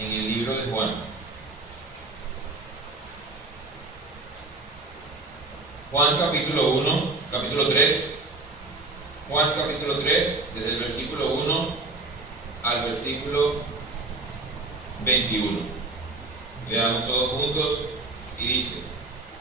en el libro de Juan. Juan capítulo 1, capítulo 3. Juan capítulo 3, desde el versículo 1 al versículo 21. Leamos todos juntos y dice: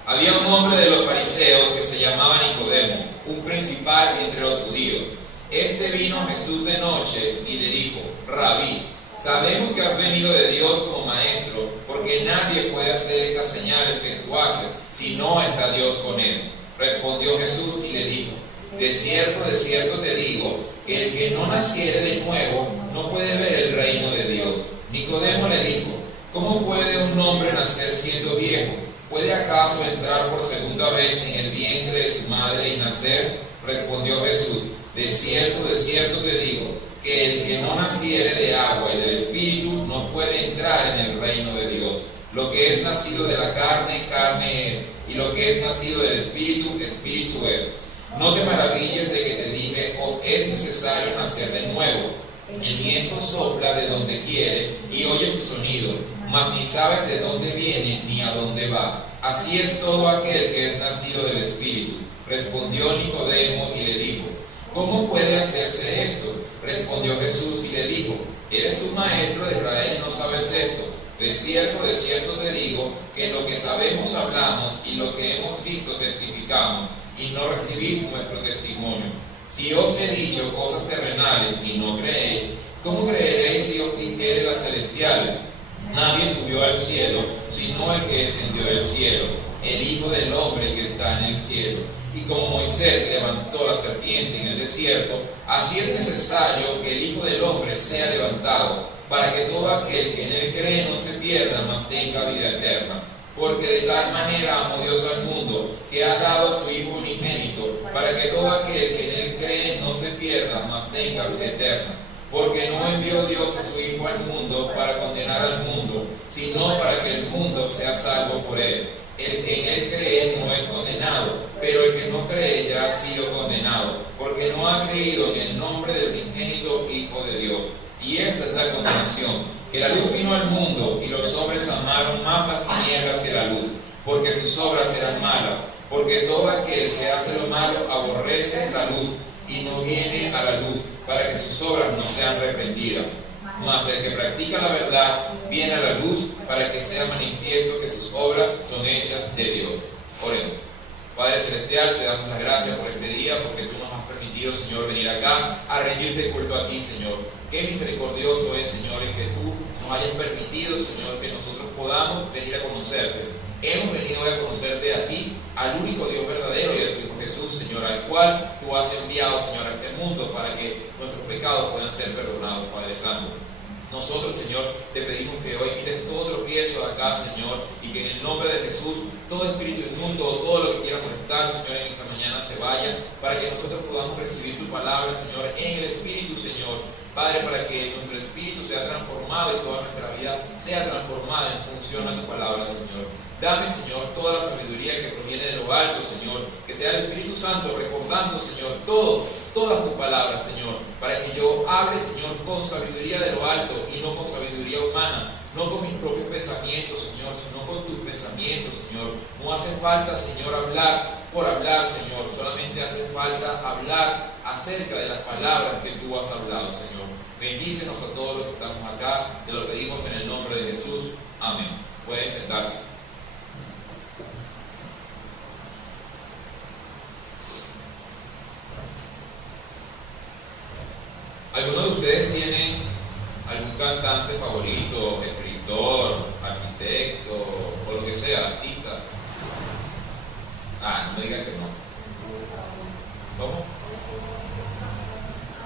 había un hombre de los fariseos que se llamaba Nicodemo, un principal entre los judíos. Este vino a Jesús de noche y le dijo: Rabí, sabemos que has venido de Dios como maestro, porque nadie puede hacer estas señales que tú haces si no está Dios con él. Respondió Jesús y le dijo: de cierto te digo, que el que no naciere de nuevo no puede ver el reino de Dios. Nicodemo le dijo: ¿cómo puede un hombre nacer siendo viejo? ¿Puede acaso entrar por segunda vez en el vientre de su madre y nacer? Respondió Jesús: de cierto te digo, que el que no naciere de agua y del Espíritu no puede entrar en el reino de Dios. Lo que es nacido de la carne, carne es, y lo que es nacido del Espíritu, Espíritu es. No te maravilles de que te dije: os es necesario nacer de nuevo. El viento sopla de donde quiere y oye su sonido, mas ni sabes de dónde viene ni a dónde va. Así es todo aquel que es nacido del Espíritu. Respondió Nicodemo y le dijo: ¿cómo puede hacerse esto? Respondió Jesús y le dijo: ¿eres tú maestro de Israel y no sabes esto? De cierto te digo, que lo que sabemos hablamos y lo que hemos visto testificamos, y no recibís nuestro testimonio. Si os he dicho cosas terrenales y no creéis, ¿cómo creeréis si os dijere las celestiales? Nadie subió al cielo, sino el que descendió del cielo, el Hijo del Hombre que está en el cielo. Y como Moisés levantó la serpiente en el desierto, así es necesario que el Hijo del Hombre sea levantado, para que todo aquel que en él cree no se pierda, mas tenga vida eterna. Porque de tal manera amó Dios al mundo, que ha dado a su Hijo unigénito, para que todo aquel que en él cree no se pierda, mas tenga vida eterna. Porque no envió Dios a su Hijo al mundo para condenar al mundo, sino para que el mundo sea salvo por él. El que en él cree no es condenado, pero el que no cree ya ha sido condenado, porque no ha creído en el nombre del unigénito Hijo de Dios. Y esta es la condenación, que la luz vino al mundo, y los hombres amaron más las tinieblas que la luz, porque sus obras eran malas. Porque todo aquel que hace lo malo aborrece la luz, y no viene a la luz, para que sus obras no sean reprendidas. Mas el que practica la verdad viene a la luz, para que sea manifiesto que sus obras son hechas de Dios. Oremos. Padre Celestial, te damos las gracias por este día, porque tú nos has permitido, Señor, venir acá a rendirte culto a ti, Señor. Qué misericordioso es, Señor, el que tú nos hayas permitido, Señor, que nosotros podamos venir a conocerte. Hemos venido hoy a conocerte a ti, al único Dios verdadero y a tu Hijo Jesús, Señor, al cual tú has enviado, Señor, a este mundo para que nuestros pecados puedan ser perdonados, Padre Santo. Nosotros, Señor, te pedimos que hoy quites todo tropiezo acá, Señor, y que en el nombre de Jesús, todo espíritu inmundo, todo lo que quiera molestar, Señor, en esta mañana se vaya, para que nosotros podamos recibir tu palabra, Señor, en el Espíritu, Señor. Padre, para que nuestro espíritu sea transformado y toda nuestra vida sea transformada en función a tu palabra, Señor. Dame, Señor, toda la sabiduría que proviene de lo alto, Señor, que sea el Espíritu Santo recordando, Señor, todas tus palabras, Señor, para que yo hable, Señor, con sabiduría de lo alto y no con sabiduría humana, no con mis propios pensamientos, Señor, sino con tus pensamientos, Señor. No hace falta, Señor, hablar por hablar, Señor, solamente hace falta hablar acerca de las palabras que tú has hablado, Señor. Bendícenos a todos los que estamos acá, te lo pedimos en el nombre de Jesús. Amén. Pueden sentarse. ¿Alguno de ustedes tiene algún cantante favorito, escritor, arquitecto, o lo que sea, artista? No digan que no. ¿Cómo?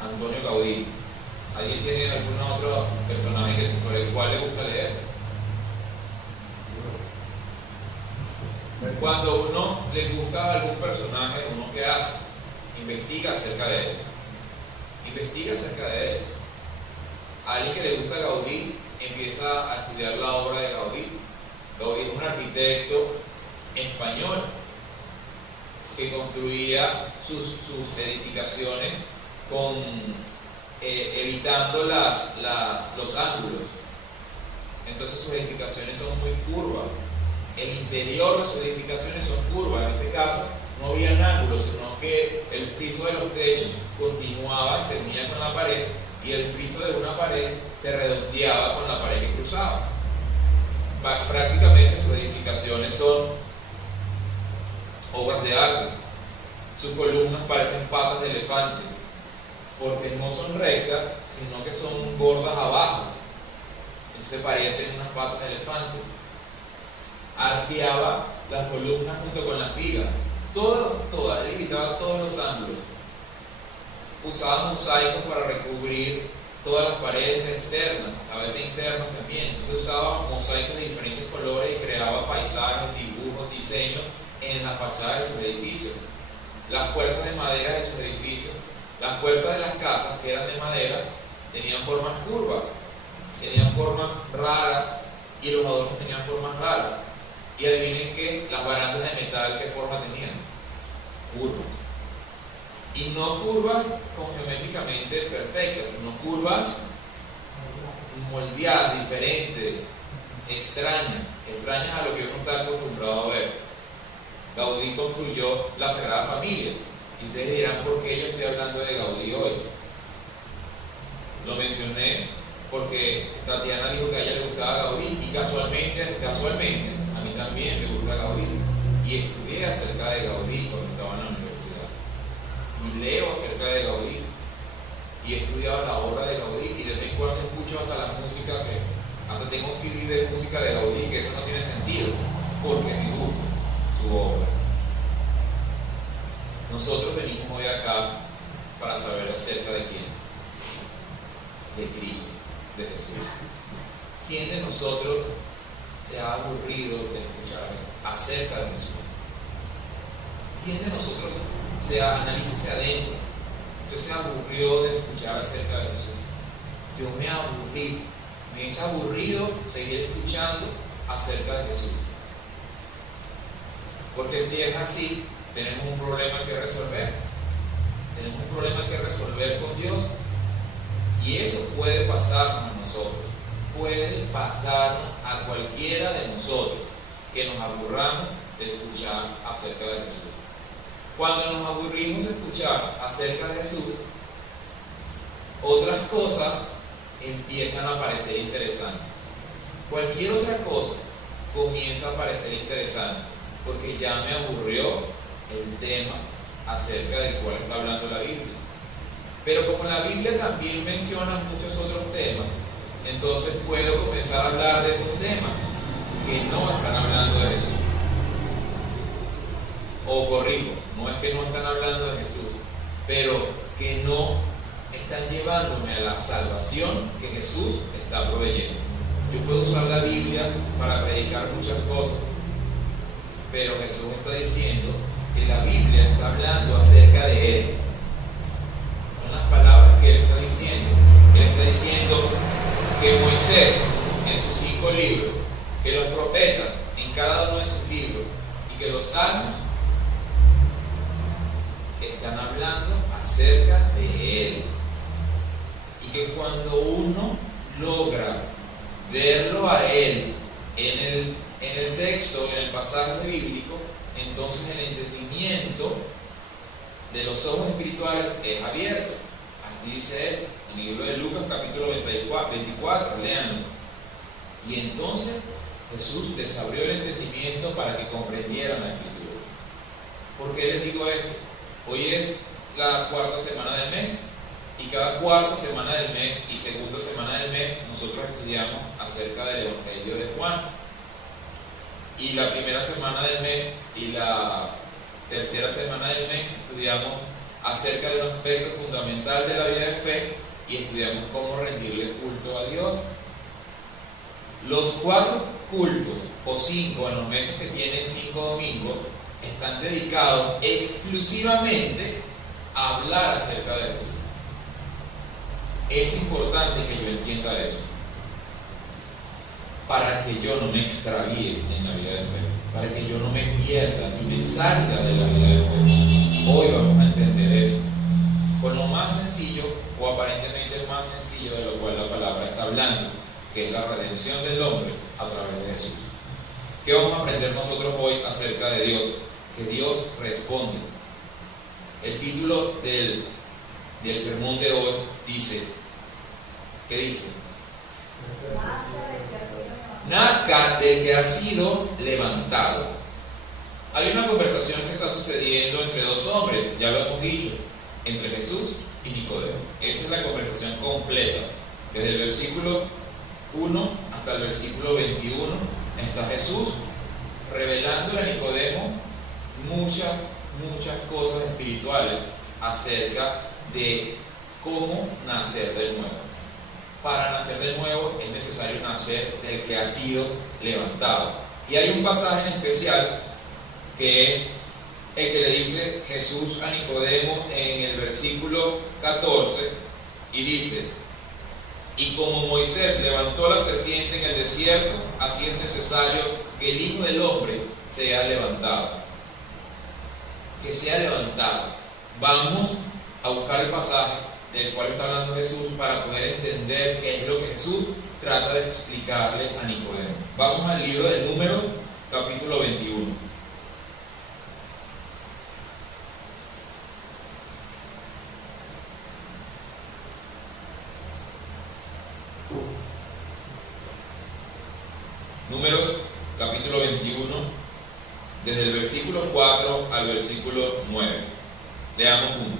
Antonio Gaudí. ¿Alguien tiene algún otro personaje sobre el cual le gusta leer? Cuando uno le gusta algún personaje, ¿uno qué hace? Investiga acerca de él. Investiga acerca de él. A alguien que le gusta Gaudí empieza a estudiar la obra de Gaudí. Gaudí es un arquitecto español que construía sus edificaciones evitando los ángulos. entonces sus edificaciones son muy curvas. El interior de sus edificaciones son curvas. En este caso no había ángulos, sino que el piso de los techos continuaba y se unía con la pared, y el piso de una pared se redondeaba con la pared que cruzaba. Prácticamente sus edificaciones son obras de arte. Sus columnas parecen patas de elefante, porque no son rectas, sino que son gordas abajo. Entonces parecen unas patas de elefante. Arqueaba las columnas junto con las vigas. Todas, limitaba todos los ángulos. Usaba mosaicos para recubrir todas las paredes externas, a veces internas también. Entonces usaba mosaicos de diferentes colores y creaba paisajes, dibujos, diseños en las fachadas de sus edificios. Las puertas de madera de sus edificios, las puertas de las casas que eran de madera, tenían formas curvas, tenían formas raras, y los adornos tenían formas raras. Y adivinen que las barandas de metal, ¿qué forma tenían? Curvas. Y no curvas geométricamente perfectas, sino curvas moldeadas, diferentes, extrañas a lo que uno está acostumbrado a ver. Gaudí construyó la Sagrada Familia, y ustedes dirán, ¿por qué yo estoy hablando de Gaudí hoy? Lo mencioné porque Tatiana dijo que a ella le gustaba Gaudí, y casualmente a mí también me gusta Gaudí, y estudié acerca de Gaudí cuando estaba en la universidad, y leo acerca de Gaudí, y he estudiado la obra de Gaudí, y de vez en cuando escucho hasta la música, que hasta tengo un CD de música de Gaudí, que eso no tiene sentido, porque me gusta su obra. Nosotros venimos hoy acá para saber acerca de quién, de Cristo, de Jesús. ¿Quién de nosotros se ha aburrido de escuchar acerca de Jesús? ¿Quién de nosotros analícese adentro? Usted se aburrió de escuchar acerca de Jesús. Yo me aburrí, me es aburrido seguir escuchando acerca de Jesús. Porque si es así, tenemos un problema que resolver. Tenemos un problema que resolver con Dios. Y eso puede pasarnos a nosotros. Puede pasarnos a cualquiera de nosotros que nos aburramos de escuchar acerca de Jesús. Cuando nos aburrimos de escuchar acerca de Jesús, otras cosas empiezan a parecer interesantes. Cualquier otra cosa comienza a parecer interesante, porque ya me aburrió el tema acerca del cual está hablando la Biblia. Pero como la Biblia también menciona muchos otros temas, entonces puedo comenzar a hablar de esos temas que no están hablando de Jesús. O corrijo, no es que no están hablando de Jesús, pero que no están llevándome a la salvación que Jesús está proveyendo. Yo puedo usar la Biblia para predicar muchas cosas, pero Jesús está diciendo que la Biblia está hablando acerca de Él. Son las palabras que Él está diciendo. Él está diciendo que Moisés en sus 5 libros, que los profetas en cada uno de sus libros, y que los salmos están hablando acerca de Él. Y que cuando uno logra verlo a Él en el texto, en el pasaje bíblico, entonces el entendimiento de los ojos espirituales es abierto. Así dice Él en el libro de Lucas capítulo 24, léanlo. Y entonces Jesús les abrió el entendimiento para que comprendieran la Escritura. ¿Por qué les digo esto? Hoy es la 4ª semana del mes, y cada 4ª semana del mes y 2ª semana del mes nosotros estudiamos acerca del Evangelio de Juan. Y la 1ª semana del mes y la 3ª semana del mes estudiamos acerca de un aspecto fundamental de la vida de fe, y estudiamos cómo rendirle culto a Dios. Los 4 cultos, o 5 en los meses que tienen 5 domingos, están dedicados exclusivamente a hablar acerca de Jesús. Es importante que yo entienda eso, para que yo no me extravíe en la vida de fe, para que yo no me pierda y me salga de la vida de fe. Hoy vamos a entender eso con lo más sencillo, o aparentemente el más sencillo, de lo cual la palabra está hablando. que es la redención del hombre a través de Jesús. ¿Qué vamos a aprender nosotros hoy acerca de Dios? Que Dios responde. El título del sermón de hoy dice, ¿qué dice? Nazca del que ha sido levantado. Hay una conversación que está sucediendo entre dos hombres, ya lo hemos dicho, entre Jesús y Nicodemo. Esa es la conversación completa. Desde el versículo 1 hasta el versículo 21 está Jesús revelándole a Nicodemo muchas cosas espirituales acerca de cómo nacer de nuevo. Para nacer de nuevo es necesario nacer del que ha sido levantado. Y hay un pasaje en especial que es el que le dice Jesús a Nicodemo en el versículo 14 y dice: y como Moisés levantó la serpiente en el desierto, así es necesario que el Hijo del Hombre sea levantado. Que sea levantado. Vamos a buscar el pasaje del cual está hablando Jesús para poder entender qué es lo que Jesús trata de explicarle a Nicodemo. Vamos al libro de Números, capítulo 21. Números, capítulo 21, desde el versículo 4 al versículo 9. Leamos juntos.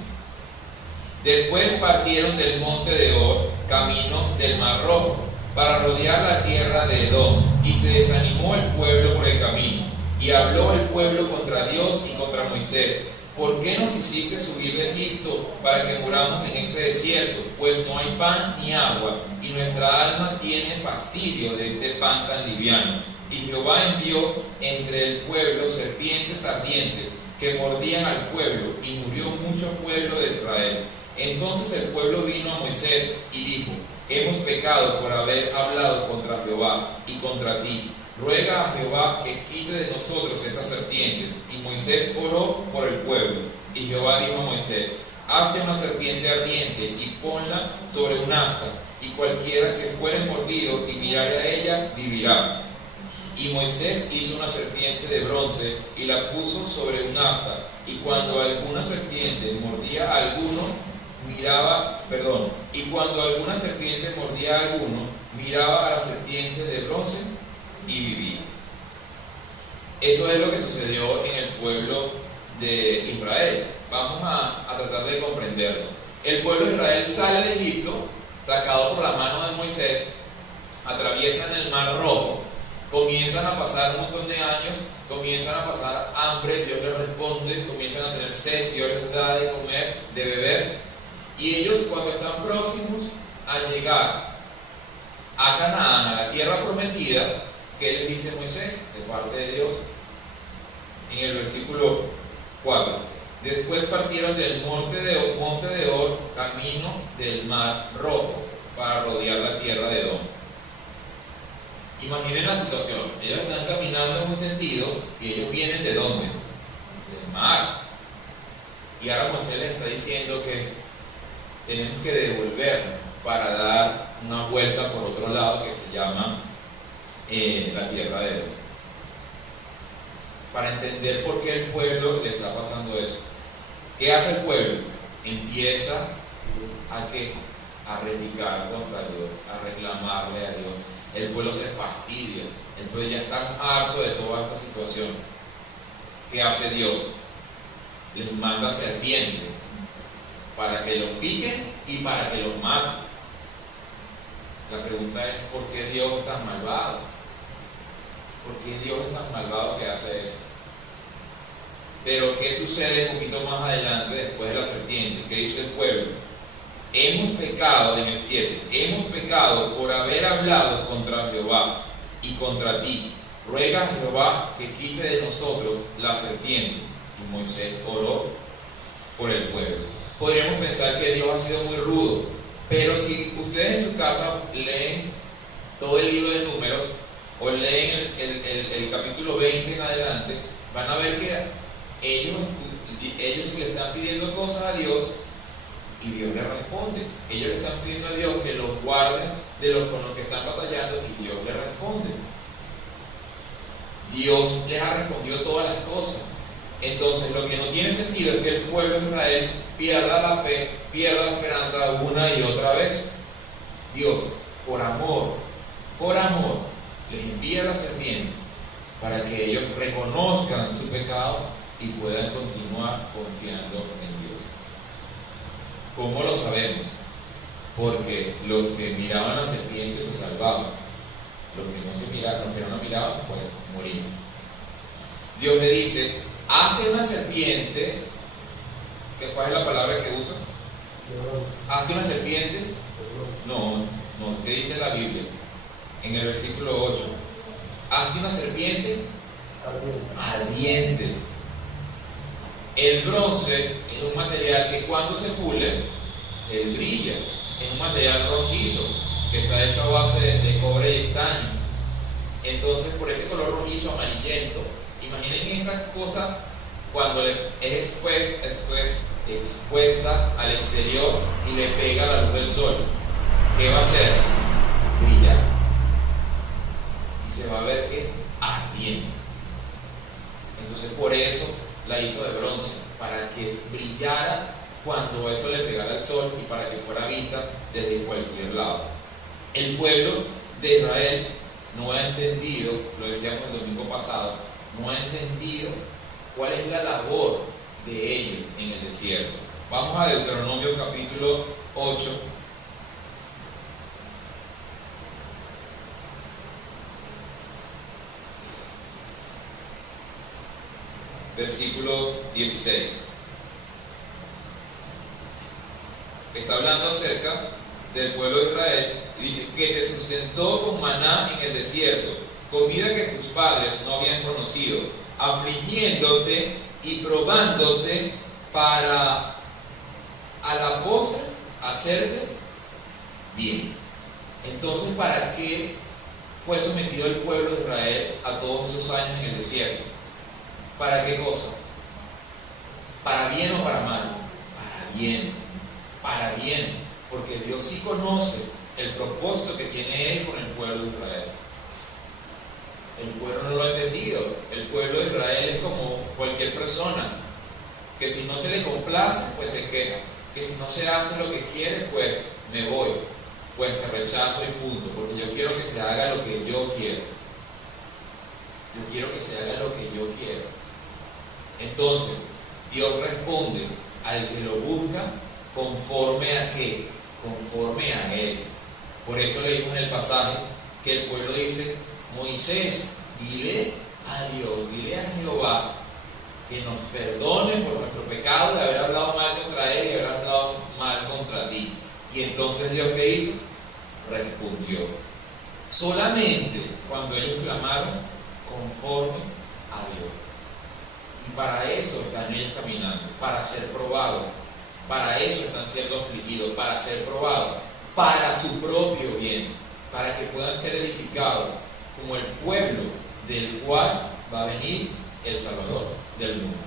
Después partieron del monte de Or, camino del Mar Rojo, para rodear la tierra de Edom, y se desanimó el pueblo por el camino, y habló el pueblo contra Dios y contra Moisés: ¿por qué nos hiciste subir de Egipto para que muramos en este desierto? Pues no hay pan ni agua, y nuestra alma tiene fastidio de este pan tan liviano. Y Jehová envió entre el pueblo serpientes ardientes que mordían al pueblo, y murió mucho pueblo de Israel. Entonces el pueblo vino a Moisés y dijo: hemos pecado por haber hablado contra Jehová y contra ti. Ruega a Jehová que quite de nosotros estas serpientes. Y Moisés oró por el pueblo. Y Jehová dijo a Moisés: hazte una serpiente ardiente y ponla sobre un asta, y cualquiera que fuere mordido y mirare a ella, vivirá. Y Moisés hizo una serpiente de bronce y la puso sobre un asta, y cuando alguna serpiente mordía a alguno, miraba a la serpiente de bronce y vivía. Eso es lo que sucedió en el pueblo de Israel. Vamos a tratar de comprenderlo. El pueblo de Israel sale de Egipto, sacado por la mano de Moisés, atraviesan el Mar Rojo, comienzan a pasar un montón de años, comienzan a pasar hambre, Dios les responde, comienzan a tener sed, Dios les da de comer, de beber, y ellos, cuando están próximos a llegar a Canaán, a la tierra prometida, ¿qué les dice Moisés de parte de Dios? En el versículo 4: después partieron del monte de Or, camino del Mar Rojo, para rodear la tierra de Edom. Imaginen la situación. Ellos están caminando en un sentido y ellos vienen ¿de dónde? Del mar. Y ahora Moisés les está diciendo que tenemos que devolvernos para dar una vuelta por otro lado que se llama la tierra de Edom. Para entender por qué el pueblo le está pasando eso. ¿Qué hace el pueblo? Empieza a replicar contra Dios, a reclamarle a Dios. El pueblo se fastidia, el pueblo ya está harto de toda esta situación. ¿Qué hace Dios? Les manda serpientes para que los piquen y para que los maten. La pregunta es: ¿por qué Dios es tan malvado? ¿Por qué Dios es tan malvado que hace eso? Pero ¿qué sucede un poquito más adelante después de la serpiente? ¿Qué dice el pueblo? Hemos pecado, en el 7, hemos pecado por haber hablado contra Jehová y contra ti. Ruega a Jehová que quite de nosotros las serpientes. Y Moisés oró por el pueblo. Podríamos pensar que Dios ha sido muy rudo, pero si ustedes en su casa leen todo el libro de Números o leen el capítulo 20 en adelante, van a ver que ellos le están pidiendo cosas a Dios y Dios les responde. Ellos le están pidiendo a Dios que los guarde con los que están batallando Dios les ha respondido todas las cosas. Entonces lo que no tiene sentido es que el pueblo de Israel pierda la fe, pierda la esperanza una y otra vez. Dios, por amor, les envía la serpiente para que ellos reconozcan su pecado y puedan continuar confiando en Dios. ¿Cómo lo sabemos? Porque los que miraban a la serpiente se salvaban. Los que no miraban, pues morían. Dios le dice: hazte una serpiente. ¿Cuál es la palabra que usa? Hazte una serpiente. No, ¿qué dice la Biblia? En el versículo 8. Hazte una serpiente ardiente. El bronce es un material que cuando se pule, él brilla. Es un material rojizo que está hecho a base de cobre y estaño. Entonces, por ese color rojizo amarillento, imaginen esa cosa cuando es expuesta al exterior y le pega la luz del sol. ¿Qué va a hacer? Brillar. Y se va a ver que ardiente. Entonces, por eso la hizo de bronce, para que brillara cuando eso le pegara al sol y para que fuera vista desde cualquier lado. El pueblo de Israel no ha entendido, lo decíamos el domingo pasado, no ha entendido cuál es la labor de ellos en el desierto. Vamos a Deuteronomio capítulo 8. Versículo 16. Está hablando acerca del pueblo de Israel y dice: que te sustentó con maná en el desierto, comida que tus padres no habían conocido, afligiéndote y probándote para a la postre hacerte bien. Entonces, ¿para qué fue sometido el pueblo de Israel a todos esos años en el desierto? ¿Para qué cosa? ¿Para bien o para mal? Para bien, porque Dios sí conoce el propósito que tiene Él con el pueblo de Israel. El pueblo no lo ha entendido. El pueblo de Israel es como cualquier persona, que si no se le complace, pues se queja, que si no se hace lo que quiere, pues me voy, pues te rechazo y punto, porque yo quiero que se haga lo que yo quiero. Yo quiero que se haga lo que yo quiero. Entonces, Dios responde al que lo busca conforme a qué, conforme a Él. Por eso leímos en el pasaje que el pueblo dice: Moisés, dile a Dios, dile a Jehová que nos perdone por nuestro pecado de haber hablado mal contra Él y haber hablado mal contra ti. Y entonces Dios, ¿qué hizo? Respondió. Solamente cuando ellos clamaron conforme a Dios. Y para eso están ellos caminando, para ser probados. Para eso están siendo afligidos, para ser probados, para su propio bien, para que puedan ser edificados como el pueblo del cual va a venir el Salvador del mundo.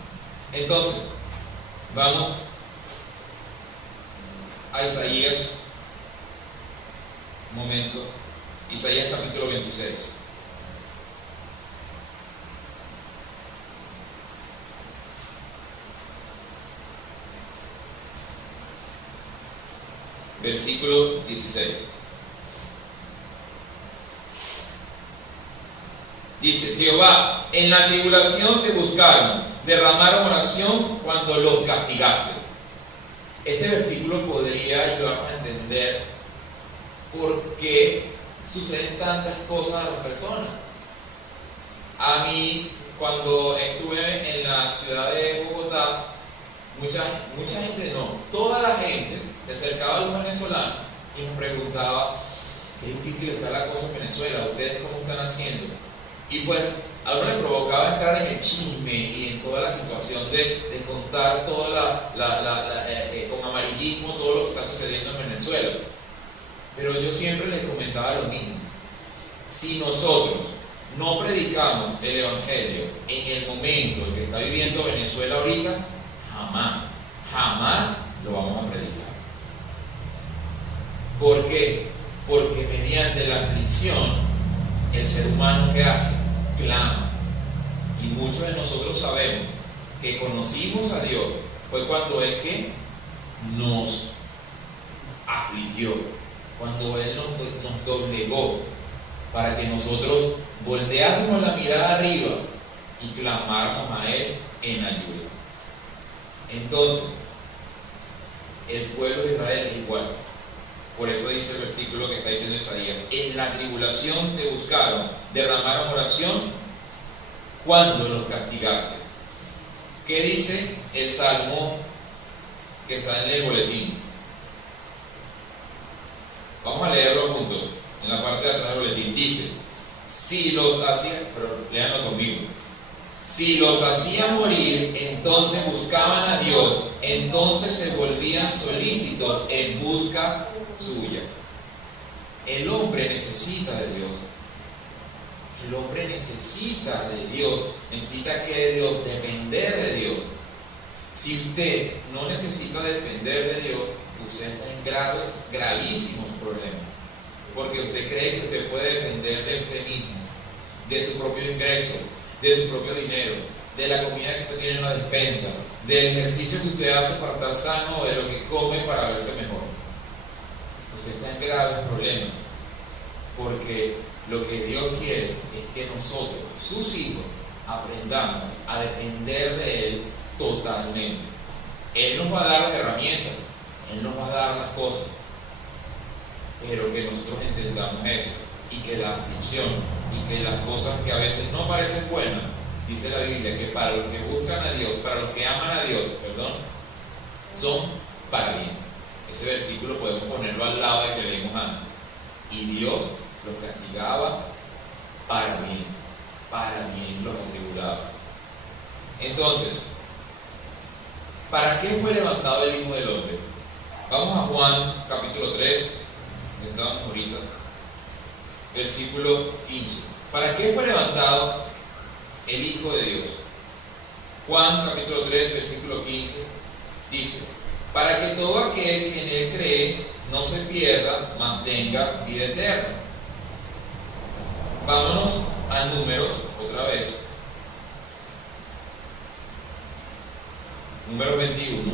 Entonces, vamos a Isaías, un momento, Isaías capítulo 26. Versículo 16. Dice: Jehová, en la tribulación te buscaron, derramaron oración cuando los castigaste. Este versículo podría ayudarnos a entender por qué suceden tantas cosas a las personas. A mí, cuando estuve en la ciudad de Bogotá, mucha gente, no, toda la gente se acercaba a los venezolanos y nos preguntaba: qué difícil está la cosa en Venezuela, ¿ustedes cómo están haciendo? Y pues a uno le provocaba entrar en el chisme y en toda la situación de contar toda con amarillismo todo lo que está sucediendo en Venezuela. Pero yo siempre les comentaba lo mismo: si nosotros no predicamos el Evangelio en el momento que está viviendo Venezuela ahorita, jamás lo vamos a predicar. ¿Por qué? Porque mediante la aflicción, el ser humano, ¿qué hace? Clama. Y muchos de nosotros sabemos que conocimos a Dios fue cuando Él que nos afligió, cuando Él nos doblegó, para que nosotros volteásemos la mirada arriba y clamáramos a Él en ayuda. Entonces, el pueblo de Israel es igual. Por eso dice el versículo que está diciendo Isaías: en la tribulación te buscaron, derramaron oración cuando los castigaste. ¿Qué dice el salmo que está en el boletín? Vamos a leerlo juntos. En la parte de atrás del boletín dice: si los hacía, pero léanlo conmigo. Si los hacía morir, entonces buscaban a Dios, entonces se volvían solícitos en busca suya. El hombre necesita de Dios. El hombre necesita de Dios, necesita que de Dios, depender de Dios. Si usted no necesita depender de Dios, usted está en gravísimos problemas, porque usted cree que usted puede depender de usted mismo, de su propio ingreso, de su propio dinero, de la comida que usted tiene en la despensa, del ejercicio que usted hace para estar sano o de lo que come para verse mejor. Usted está en graves problemas, porque lo que Dios quiere es que nosotros, sus hijos, aprendamos a depender de Él totalmente. Él nos va a dar las herramientas, Él nos va a dar las cosas, pero que nosotros entendamos eso, y que la aflicción y que las cosas que a veces no parecen buenas, dice la Biblia que para los que buscan a Dios, para los que aman a Dios, son para bien. Ese versículo podemos ponerlo al lado de que leímos antes. Y Dios los castigaba para bien los atribulaba. Entonces, ¿para qué fue levantado el Hijo del Hombre? Vamos a Juan capítulo 3, donde estábamos ahorita, versículo 15. ¿Para qué fue levantado el Hijo de Dios? Juan capítulo 3, versículo 15 dice: para que todo aquel que en Él cree no se pierda, mas tenga vida eterna. Vámonos a Números otra vez. Número 21.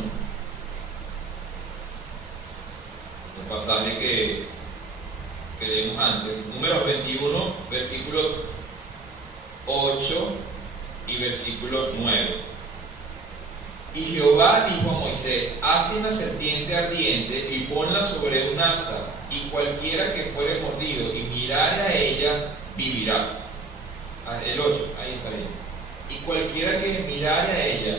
El pasaje que leímos antes. Números 21, versículos 8 y versículo 9. Y Jehová dijo a Moisés: hazte una serpiente ardiente y ponla sobre un asta, y cualquiera que fuere mordido y mirare a ella, vivirá. El 8, ahí está bien. Y cualquiera que mirare a ella,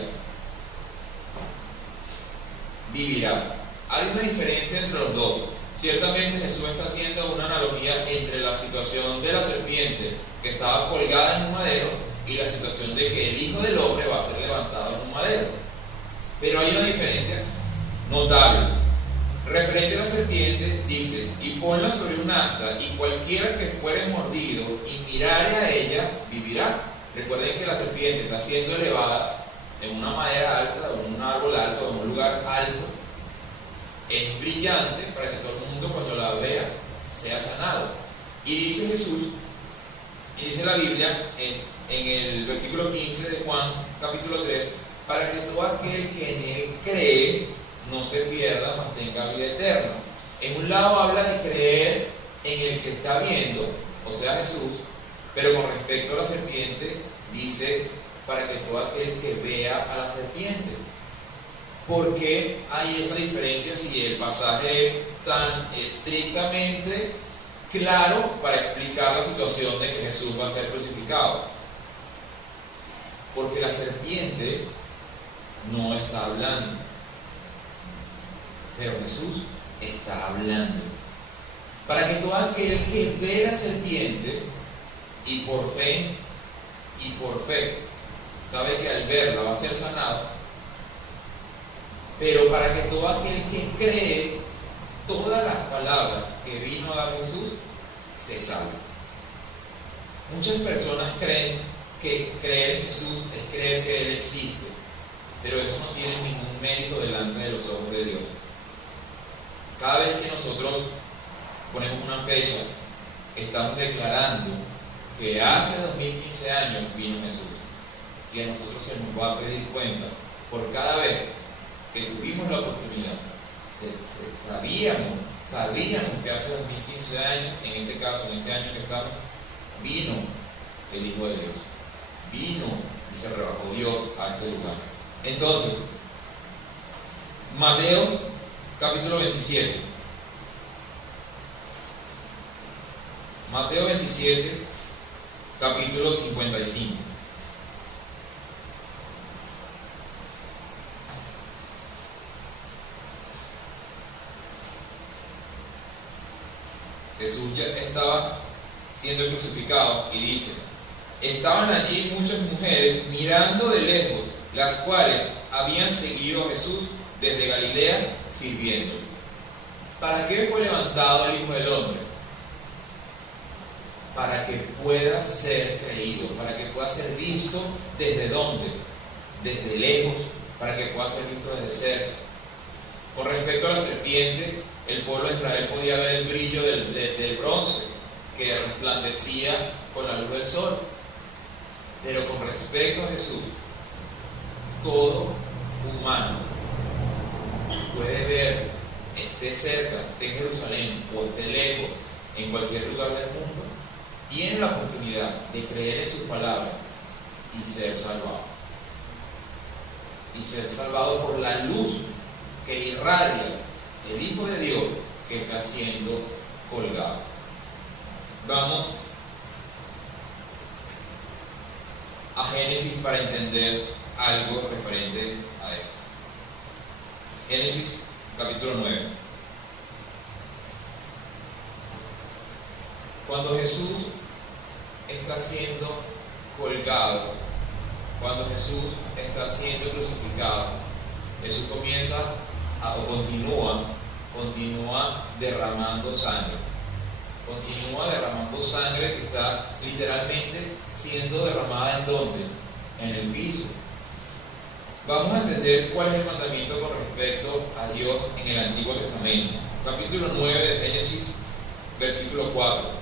vivirá. Hay una diferencia entre los dos. Ciertamente Jesús está haciendo una analogía entre la situación de la serpiente que estaba colgada en un madero y la situación de que el Hijo del Hombre va a ser levantado en un madero. Pero hay una diferencia notable. Referente a la serpiente, dice: y ponla sobre un asta, y cualquiera que fuere mordido y mirare a ella, vivirá. Recuerden que la serpiente está siendo elevada en una madera alta, en un árbol alto, en un lugar alto. Es brillante para que todo el mundo, cuando la vea, sea sanado. Y dice Jesús, y dice la Biblia en el versículo 15 de Juan capítulo 3: para que todo aquel que en Él cree no se pierda, mas tenga vida eterna. En un lado habla de creer en el que está viendo, o sea Jesús, pero con respecto a la serpiente dice: para que todo aquel que vea a la serpiente. ¿Por qué hay esa diferencia si el pasaje es tan estrictamente claro para explicar la situación de que Jesús va a ser crucificado? Porque la serpiente no está hablando, pero Jesús está hablando. Para que todo aquel que ve la serpiente y por fe sabe que al verla va a ser sanado, pero para que todo aquel que cree todas las palabras que vino a dar Jesús se salve. Muchas personas creen que creer en Jesús es creer que Él existe, pero eso no tiene ningún mérito delante de los ojos de Dios. Cada vez que nosotros ponemos una fecha, estamos declarando que hace 2015 años vino Jesús. y a nosotros se nos va a pedir cuenta por cada vez que tuvimos la oportunidad. Sabíamos que hace 2015 años, en este caso, en este año que estamos, vino el Hijo de Dios. Vino y se rebajó Dios a este lugar. Entonces, Mateo capítulo 27. Mateo 27, capítulo 55. Jesús ya estaba siendo crucificado y dice: estaban allí muchas mujeres mirando de lejos, las cuales habían seguido a Jesús desde Galilea sirviéndole. ¿Para qué fue levantado el Hijo del Hombre? Para que pueda ser creído, para que pueda ser visto. ¿Desde dónde? Desde lejos, para que pueda ser visto desde cerca. Con respecto a la serpiente, el pueblo de Israel podía ver el brillo del bronce que resplandecía con la luz del sol. Pero con respecto a Jesús, todo humano puede ver, esté cerca, esté en Jerusalén o esté lejos, en cualquier lugar del mundo, tiene la oportunidad de creer en sus palabras y ser salvado. Y ser salvado por la luz que irradia el Hijo de Dios que está siendo colgado. Vamos a Génesis para entender algo referente a esto. Génesis capítulo 9. Cuando Jesús está siendo colgado, cuando Jesús está siendo crucificado, Jesús continúa derramando sangre. Continúa derramando sangre que está literalmente siendo derramada ¿en dónde? En el piso. Vamos a entender cuál es el mandamiento con respecto a Dios en el Antiguo Testamento. Capítulo 9 de Génesis, versículo 4.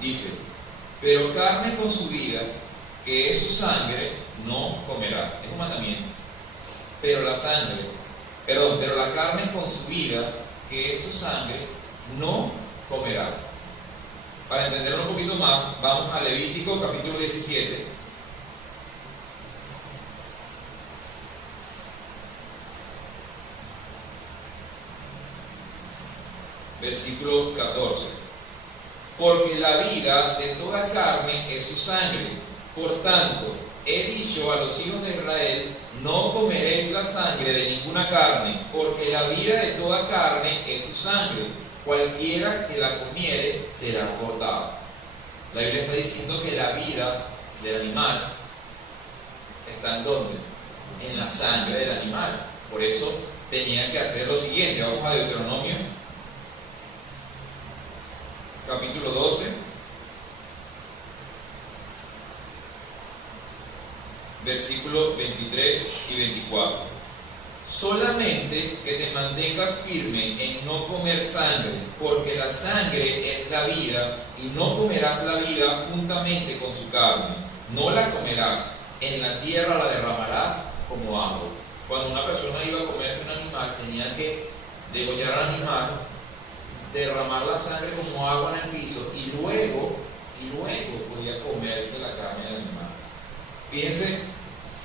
Dice: pero carne con su vida, que es su sangre, no comerás. Es un mandamiento. Pero la carne con su vida, que es su sangre, no comerás. Para entenderlo un poquito más, vamos a Levítico capítulo 17. Versículo 14. Porque la vida de toda carne es su sangre. Por tanto, he dicho a los hijos de Israel: no comeréis la sangre de ninguna carne, porque la vida de toda carne es su sangre. Cualquiera que la comiere será cortado. La Biblia está diciendo que la vida del animal está ¿en dónde? En la sangre del animal. Por eso tenían que hacer lo siguiente. Vamos a Deuteronomio capítulo 12, versículos 23 y 24. Solamente que te mantengas firme en no comer sangre, porque la sangre es la vida, y no comerás la vida juntamente con su carne. No la comerás, en la tierra la derramarás como agua. Cuando una persona iba a comerse un animal, tenía que degollar al animal, derramar la sangre como agua en el piso y luego podía comerse la carne del animal. Fíjense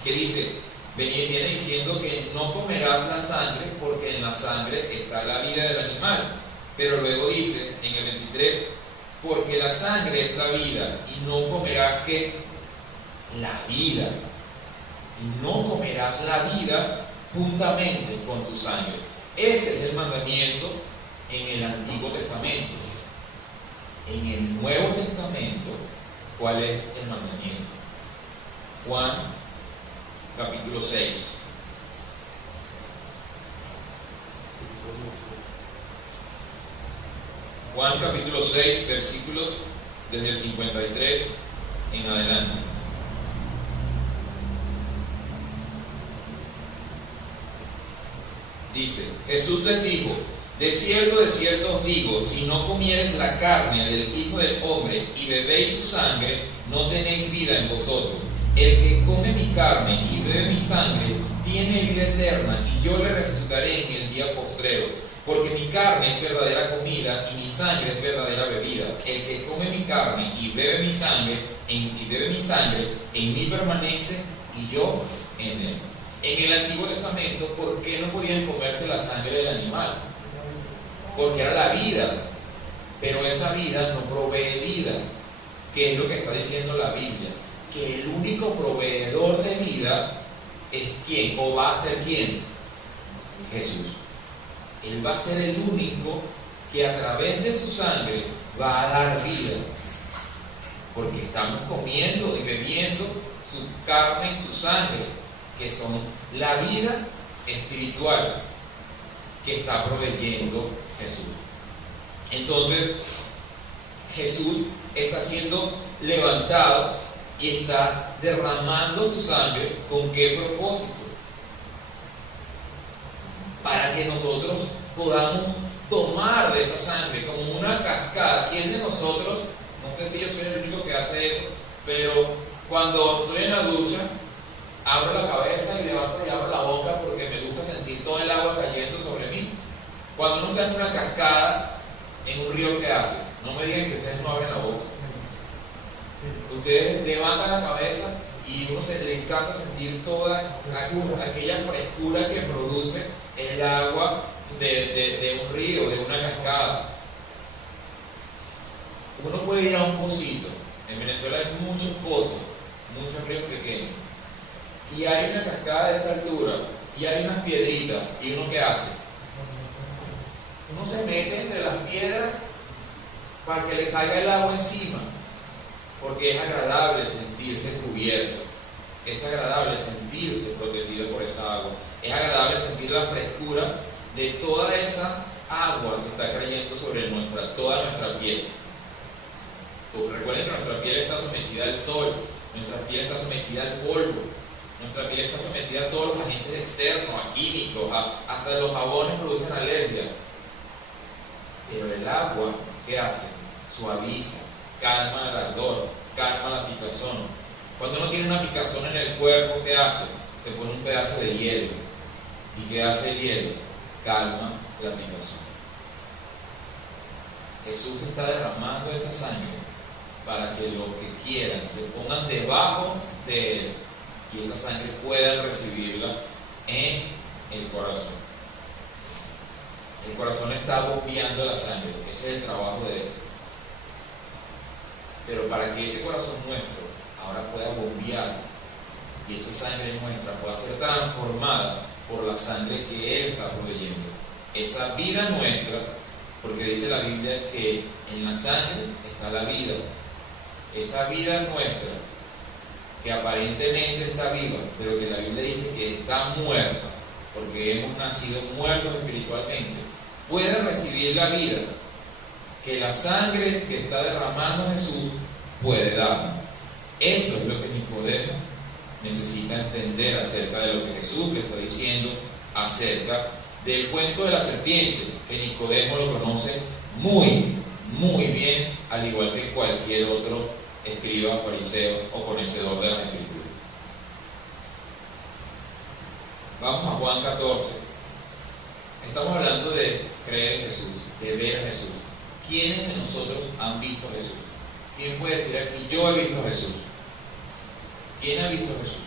que dice, viene diciendo que no comerás la sangre porque en la sangre está la vida del animal, pero luego dice en el 23, porque la sangre es la vida y no comerás ¿qué? La vida, y no comerás la vida juntamente con su sangre. Ese es el mandamiento en el Antiguo Testamento. En el Nuevo Testamento, ¿cuál es el mandamiento? Juan capítulo 6. Juan capítulo 6, versículos desde el 53 en adelante. Dice, Jesús les dijo: de cierto os digo, si no comiereis la carne del Hijo del Hombre y bebéis su sangre, no tenéis vida en vosotros. El que come mi carne y bebe mi sangre tiene vida eterna, y yo le resucitaré en el día postrero. Porque mi carne es verdadera comida y mi sangre es verdadera bebida. El que come mi carne y bebe mi sangre, en mí permanece y yo en él. En el Antiguo Testamento, ¿por qué no podían comerse la sangre del animal? Porque era la vida, pero esa vida no provee vida. ¿Qué es lo que está diciendo la Biblia? Que el único proveedor de vida es ¿quién? ¿O va a ser quién? Jesús. Él va a ser el único que a través de su sangre va a dar vida, porque estamos comiendo y bebiendo su carne y su sangre, que son la vida espiritual que está proveyendo Jesús. Entonces, Jesús está siendo levantado y está derramando su sangre. ¿Con qué propósito? Para que nosotros podamos tomar de esa sangre como una cascada. ¿Quién de nosotros, no sé si yo soy el único que hace eso, pero cuando estoy en la ducha, abro la cabeza y levanto y abro la boca porque me gusta sentir todo el agua cayendo sobre mí? Cuando uno está en una cascada, en un río, ¿qué hace? No me digan que ustedes no abren la boca. Ustedes levantan la cabeza y uno le encanta sentir toda aquella frescura que produce el agua de un río, de una cascada. Uno puede ir a un pocito. En Venezuela hay muchos pozos, muchos ríos pequeños, y hay una cascada de esta altura y hay unas piedritas. ¿Y uno qué hace? Uno se mete entre las piedras para que le caiga el agua encima, porque es agradable sentirse cubierto, es agradable sentirse protegido por esa agua, es agradable sentir la frescura de toda esa agua que está cayendo sobre toda nuestra piel. Recuerden que nuestra piel está sometida al sol, nuestra piel está sometida al polvo, nuestra piel está sometida a todos los agentes externos, a químicos, hasta los jabones producen alergia. Pero el agua, ¿qué hace? Suaviza, calma el ardor, calma la picazón. Cuando uno tiene una picazón en el cuerpo, ¿qué hace? Se pone un pedazo de hielo. ¿Y qué hace el hielo? Calma la picazón. Jesús está derramando esa sangre para que los que quieran se pongan debajo de él y esa sangre puedan recibirla en el corazón. El corazón está bombeando la sangre, ese es el trabajo de él. Pero para que ese corazón nuestro ahora pueda bombear y esa sangre nuestra pueda ser transformada por la sangre que él está proveyendo, esa vida nuestra, porque dice la Biblia que en la sangre está la vida, esa vida nuestra que aparentemente está viva, pero que la Biblia dice que está muerta, porque hemos nacido muertos espiritualmente, puede recibir la vida que la sangre que está derramando Jesús puede darnos. Eso es lo que Nicodemo necesita entender acerca de lo que Jesús le está diciendo acerca del cuento de la serpiente, que Nicodemo lo conoce muy, muy bien, al igual que cualquier otro escriba, fariseo o conocedor de las Escrituras. Vamos a Juan 14. Estamos hablando de creer en Jesús, de ver a Jesús. ¿Quiénes de nosotros han visto a Jesús? ¿Quién puede decir aquí, yo he visto a Jesús? ¿Quién ha visto a Jesús?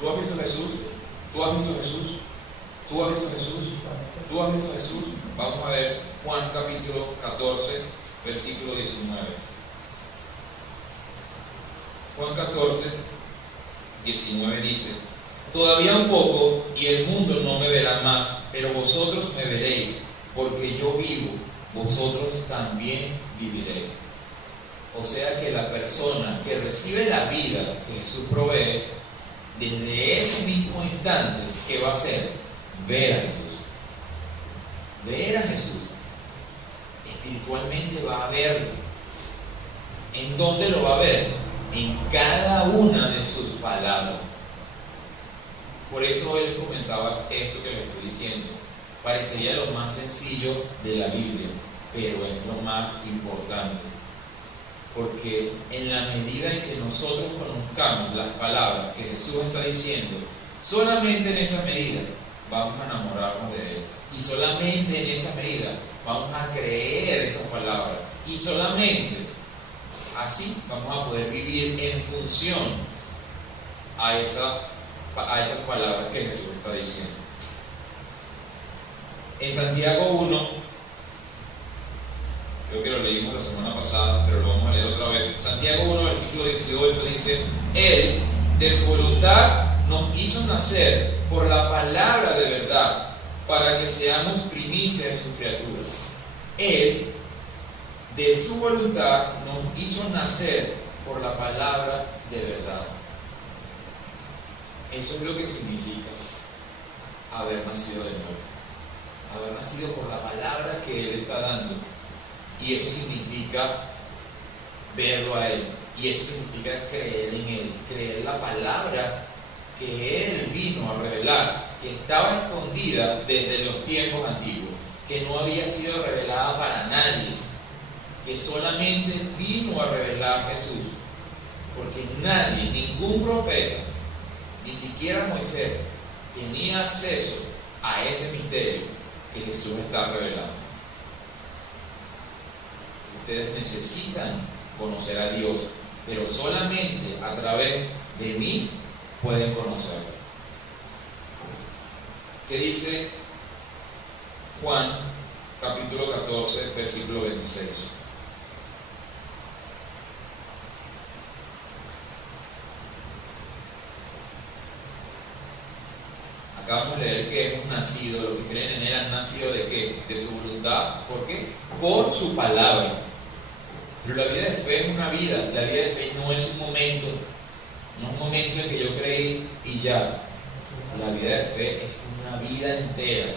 ¿Tú has visto a Jesús? ¿Tú has visto a Jesús? ¿Tú has visto a Jesús? ¿Tú has visto a Jesús? Vamos a ver Juan capítulo 14, versículo 19. Juan 14, 19 dice: todavía un poco y el mundo no me verá más, pero vosotros me veréis, porque yo vivo, vosotros también viviréis. O sea que la persona que recibe la vida que Jesús provee, desde ese mismo instante, ¿qué va a hacer? Ver a Jesús. Ver a Jesús. Espiritualmente va a verlo. ¿En dónde lo va a ver? En cada una de sus palabras. Por eso él comentaba esto que les estoy diciendo. Parecería lo más sencillo de la Biblia, pero es lo más importante. Porque en la medida en que nosotros conozcamos las palabras que Jesús está diciendo, solamente en esa medida vamos a enamorarnos de Él. Y solamente en esa medida vamos a creer esas palabras. Y solamente así vamos a poder vivir en función a esas palabras que Jesús está diciendo. En Santiago 1, creo que lo leímos la semana pasada, pero lo vamos a leer otra vez. Santiago 1, versículo 18 dice: Él, de su voluntad, nos hizo nacer por la palabra de verdad, para que seamos primicia de sus criaturas. Él, de su voluntad, nos hizo nacer por la palabra de verdad. Eso es lo que significa haber nacido de nuevo. Haber nacido por la palabra que Él está dando. Y eso significa verlo a Él. Y eso significa creer en Él. Creer la palabra que Él vino a revelar, que estaba escondida desde los tiempos antiguos, que no había sido revelada para nadie, que solamente vino a revelar Jesús. Porque nadie, ningún profeta, ni siquiera Moisés, tenía acceso a ese misterio que Jesús está revelando. Ustedes necesitan conocer a Dios, pero solamente a través de mí pueden conocerlo. ¿Qué dice Juan capítulo 14, versículo 26? Acabamos de leer que hemos nacido, los que creen en Él han nacido ¿de qué? De su voluntad. ¿Por qué? Por su palabra. Pero la vida de fe es una vida. La vida de fe no es un momento. No es un momento en que yo creí y ya. La vida de fe es una vida entera.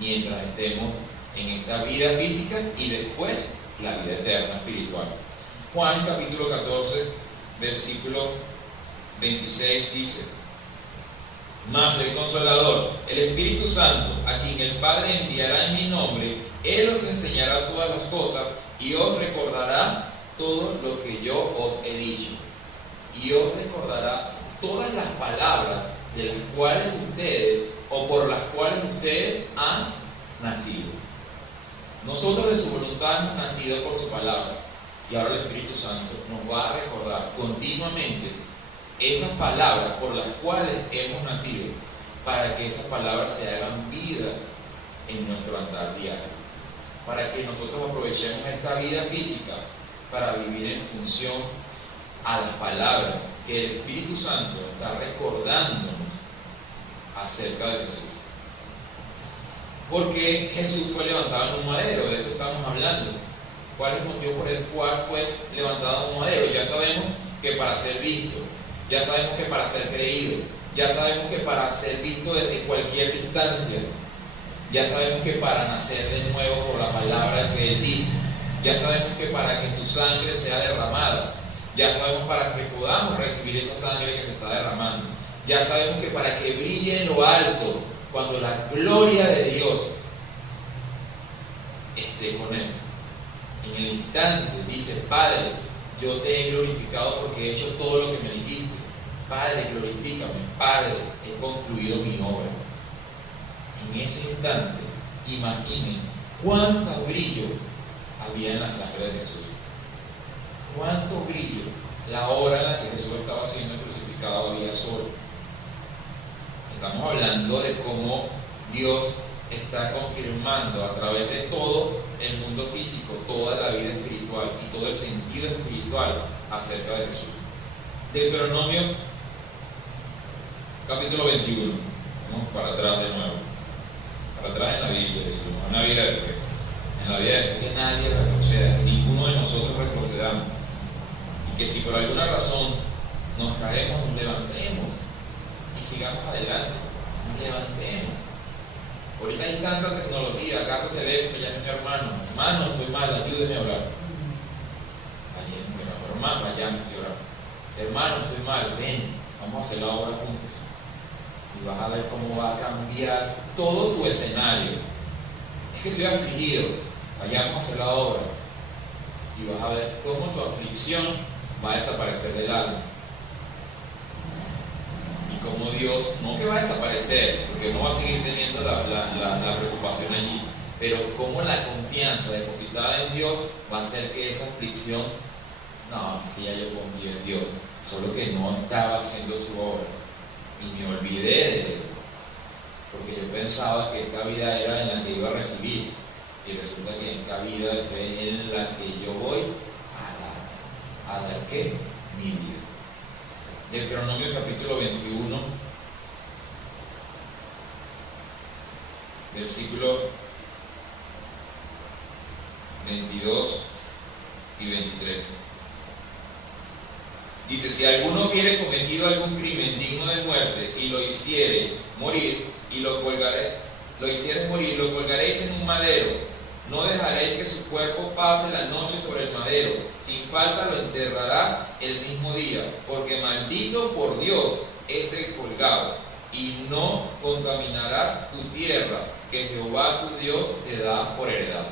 Mientras estemos en esta vida física y después la vida eterna espiritual. Juan capítulo 14, versículo 26 dice: Mas el Consolador, el Espíritu Santo, a quien el Padre enviará en mi nombre, Él os enseñará todas las cosas y os recordará todo lo que yo os he dicho. Y os recordará todas las palabras de las cuales ustedes, o por las cuales ustedes han nacido. Nosotros de su voluntad hemos nacido por su palabra. Y ahora el Espíritu Santo nos va a recordar continuamente esas palabras por las cuales hemos nacido, para que esas palabras se hagan vida en nuestro andar diario, para que nosotros aprovechemos esta vida física para vivir en función a las palabras que el Espíritu Santo está recordándonos acerca de Jesús. Porque Jesús fue levantado en un madero, de eso estamos hablando. ¿Cuál es el motivo por el cual fue levantado en un madero? Ya sabemos que para ser visto, ya sabemos que para ser creído, ya sabemos que para ser visto desde cualquier distancia, ya sabemos que para nacer de nuevo por la palabra que Él dijo, ya sabemos que para que su sangre sea derramada, ya sabemos para que podamos recibir esa sangre que se está derramando, ya sabemos que para que brille en lo alto, cuando la gloria de Dios esté con Él. En el instante dice: Padre, yo te he glorificado porque he hecho todo lo que me dijiste. Padre, glorifícame. Padre, he concluido mi obra. En ese instante, imaginen cuánto brillo había en la sangre de Jesús. Cuánto brillo. La hora en la que Jesús estaba siendo crucificado había sol. Estamos hablando de cómo Dios está confirmando a través de todo el mundo físico, toda la vida espiritual y todo el sentido espiritual acerca de Jesús. Deuteronomio capítulo 21. Vamos para atrás de nuevo. Para atrás en la Biblia, en una vida de fe. En la vida de fe que nadie retroceda, que ninguno de nosotros retrocedamos. Y que si por alguna razón nos caemos, nos levantemos y sigamos adelante. Nos levantemos. Ahorita hay tanta tecnología, agarro el teléfono, llame a mi hermano, estoy mal, ayúdeme a orar. Vayamos a orar. Hermano, estoy mal, ven, vamos a hacer la obra juntos. y vas a ver cómo va a cambiar todo tu escenario. Es que estoy afligido, vayamos a hacer la obra y vas a ver cómo tu aflicción va a desaparecer del alma. Y cómo Dios, no que va a desaparecer, porque no va a seguir teniendo la preocupación allí, pero cómo la confianza depositada en Dios va a hacer que esa aflicción, no, que ya yo confío en Dios, solo que no estaba haciendo su obra y me olvidé de Él, porque yo pensaba que esta vida era en la que iba a recibir, y resulta que esta vida de fe es en la que yo voy a dar ¿qué? Mi vida. Deuteronomio capítulo 21, versículo 22 y 23. Dice: si alguno hubiere cometido algún crimen digno de muerte y lo hicieres morir, lo colgaréis en un madero. No dejaréis que su cuerpo pase la noche sobre el madero. Sin falta lo enterrarás el mismo día, porque maldito por Dios es el colgado. Y no contaminarás tu tierra, que Jehová tu Dios te da por heredad.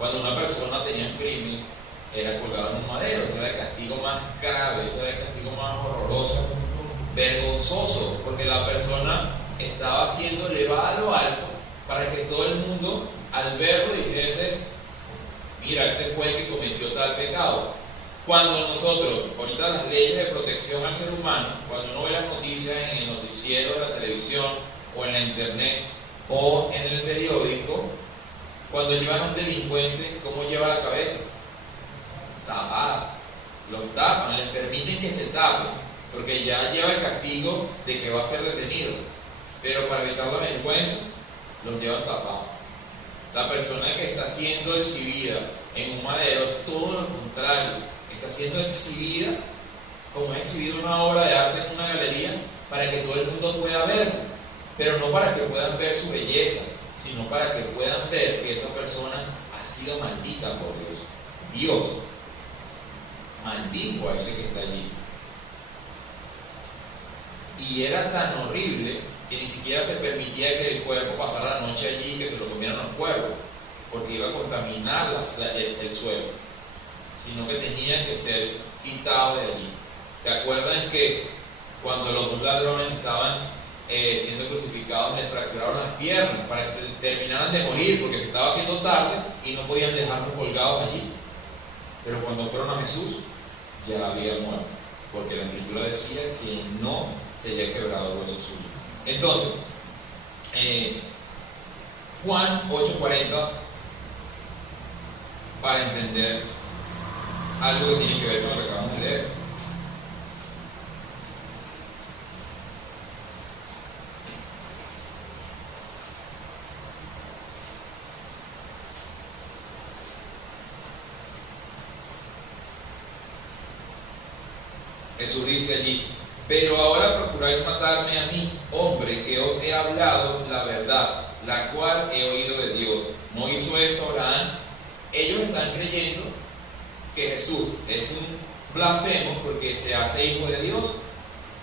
Cuando una persona tenía un crimen, era colgado en un madero. Ese era el castigo más grave, ese era el castigo más horroroso, vergonzoso, porque la persona estaba siendo elevada a lo alto para que todo el mundo al verlo dijese: mira, este fue el que cometió tal pecado. Cuando nosotros, ahorita las leyes de protección al ser humano, cuando uno ve las noticias en el noticiero de la televisión o en la internet o en el periódico, cuando llevan a un delincuente, ¿cómo lleva la cabeza? Tapada. Los tapan, les permiten que se tapen, porque ya lleva el castigo de que va a ser detenido. Pero para evitar la vergüenza, los llevan tapados. La persona que está siendo exhibida en un madero es todo lo contrario. Está siendo exhibida como es exhibida una obra de arte en una galería, para que todo el mundo pueda verlo, pero no para que puedan ver su belleza, sino para que puedan ver que esa persona ha sido maldita por Dios. Dios maldijo a ese que está allí. Y era tan horrible que ni siquiera se permitía que el cuerpo pasara la noche allí y que se lo comieran los cuervos, porque iba a contaminar el suelo, sino que tenían que ser quitados de allí. ¿Se acuerdan que cuando los dos ladrones estaban siendo crucificados, les fracturaron las piernas para que se terminaran de morir, porque se estaba haciendo tarde y no podían dejarlos colgados allí? Pero cuando fueron a Jesús, ya había muerto, porque la Escritura decía que no se había quebrado el hueso suyo. Entonces, Juan 8:40, para entender algo que tiene que ver con lo que acabamos de leer. Jesús dice allí: pero ahora procuráis matarme a mí, hombre, que os he hablado la verdad, la cual he oído de Dios. ¿No hizo esto Abraham? Ellos están creyendo que Jesús es un blasfemo porque se hace hijo de Dios,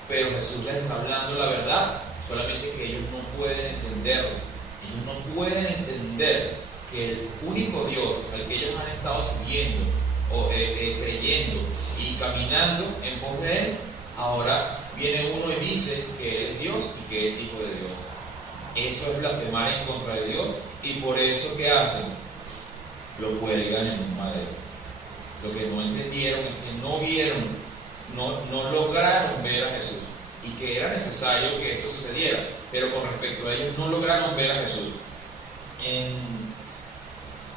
pero Jesús les está hablando la verdad, solamente que ellos no pueden entenderlo. Ellos no pueden entender que el único Dios al que ellos han estado siguiendo o creyendo y caminando en pos de Él, ahora viene uno y dice que Él es Dios y que es hijo de Dios. Eso es blasfemar en contra de Dios, y por eso que hacen, lo cuelgan en un madero. Lo que no entendieron es que no vieron, no lograron ver a Jesús, y que era necesario que esto sucediera, pero con respecto a ellos no lograron ver a Jesús. En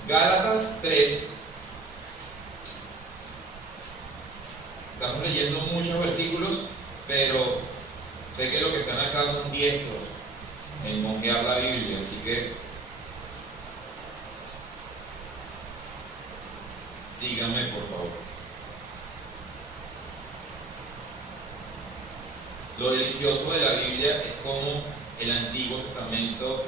Gálatas 3, estamos leyendo muchos versículos, pero sé que los que están acá son diestros en monjear la Biblia, así que síganme por favor. Lo delicioso de la Biblia es cómo el Antiguo Testamento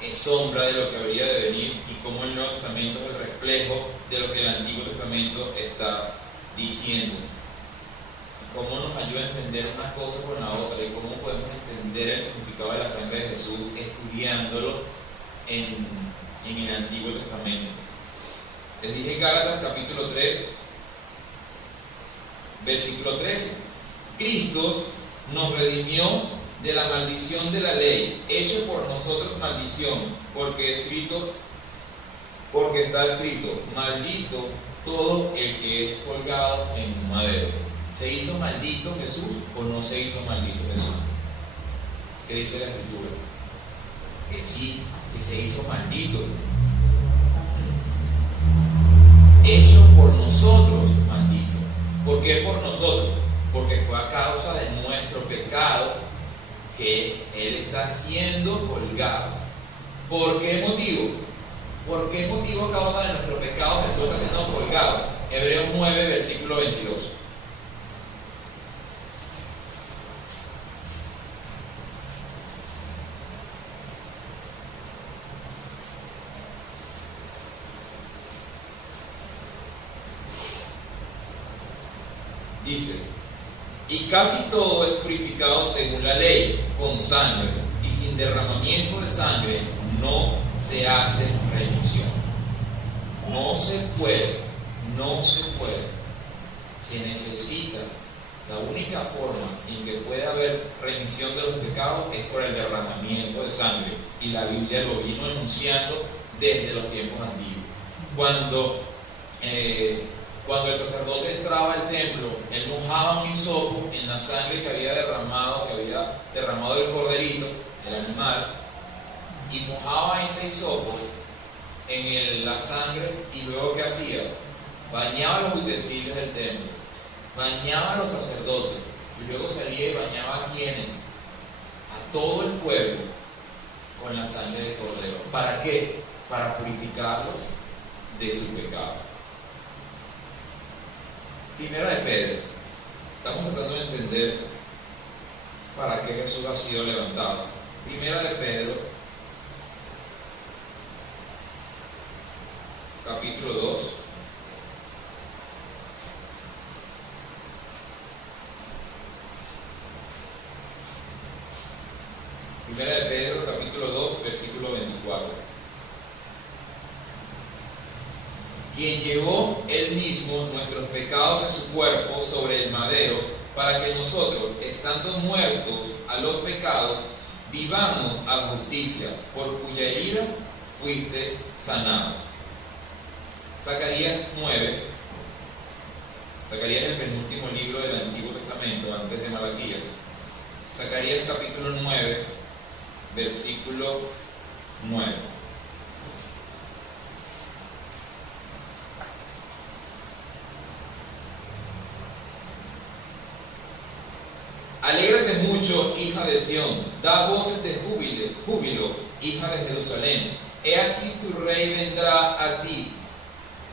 es sombra de lo que habría de venir, y cómo el Nuevo Testamento es el reflejo de lo que el Antiguo Testamento está diciendo. cómo nos ayuda a entender una cosa con la otra y cómo podemos entender el significado de la sangre de Jesús estudiándolo en el Antiguo Testamento. Les dije Gálatas capítulo 3, versículo 13. Cristo nos redimió de la maldición de la ley, hecho por nosotros maldición, porque está escrito, maldito todo el que es colgado en un madero. ¿Se hizo maldito Jesús o no se hizo maldito Jesús? ¿Qué dice la Escritura? Que sí, que se hizo maldito. Hecho por nosotros maldito. ¿Por qué por nosotros? Porque fue a causa de nuestro pecado que Él está siendo colgado. ¿Por qué motivo? ¿Por qué motivo a causa de nuestro pecado Jesús está siendo colgado? Hebreos 9, versículo 22. Dice, y casi todo es purificado según la ley, con sangre, y sin derramamiento de sangre no se hace remisión. No se puede. Se necesita, la única forma en que puede haber remisión de los pecados es por el derramamiento de sangre, y la Biblia lo vino enunciando desde los tiempos antiguos. Cuando el sacerdote entraba al templo, él mojaba un hisopo en la sangre que había derramado el corderito, el animal, y mojaba ese hisopo en la sangre, y luego ¿qué hacía? Bañaba los utensilios del templo, bañaba a los sacerdotes, y luego salía y bañaba a quienes, a todo el pueblo, con la sangre del cordero. ¿Para qué? Para purificarlos de su pecado. Primera de Pedro. Estamos tratando de entender para qué Jesús ha sido levantado. Primera de Pedro, capítulo 2. Primera de Pedro, capítulo 2, versículo 24. Quien llevó él mismo nuestros pecados en su cuerpo sobre el madero, para que nosotros, estando muertos a los pecados, vivamos a la justicia, por cuya herida fuiste sanados. Zacarías 9. Zacarías es el penúltimo libro del Antiguo Testamento, antes de Malaquías. Zacarías capítulo 9, versículo 9. Alégrate mucho, hija de Sión, da voces de júbilo, hija de Jerusalén. He aquí tu rey vendrá a ti,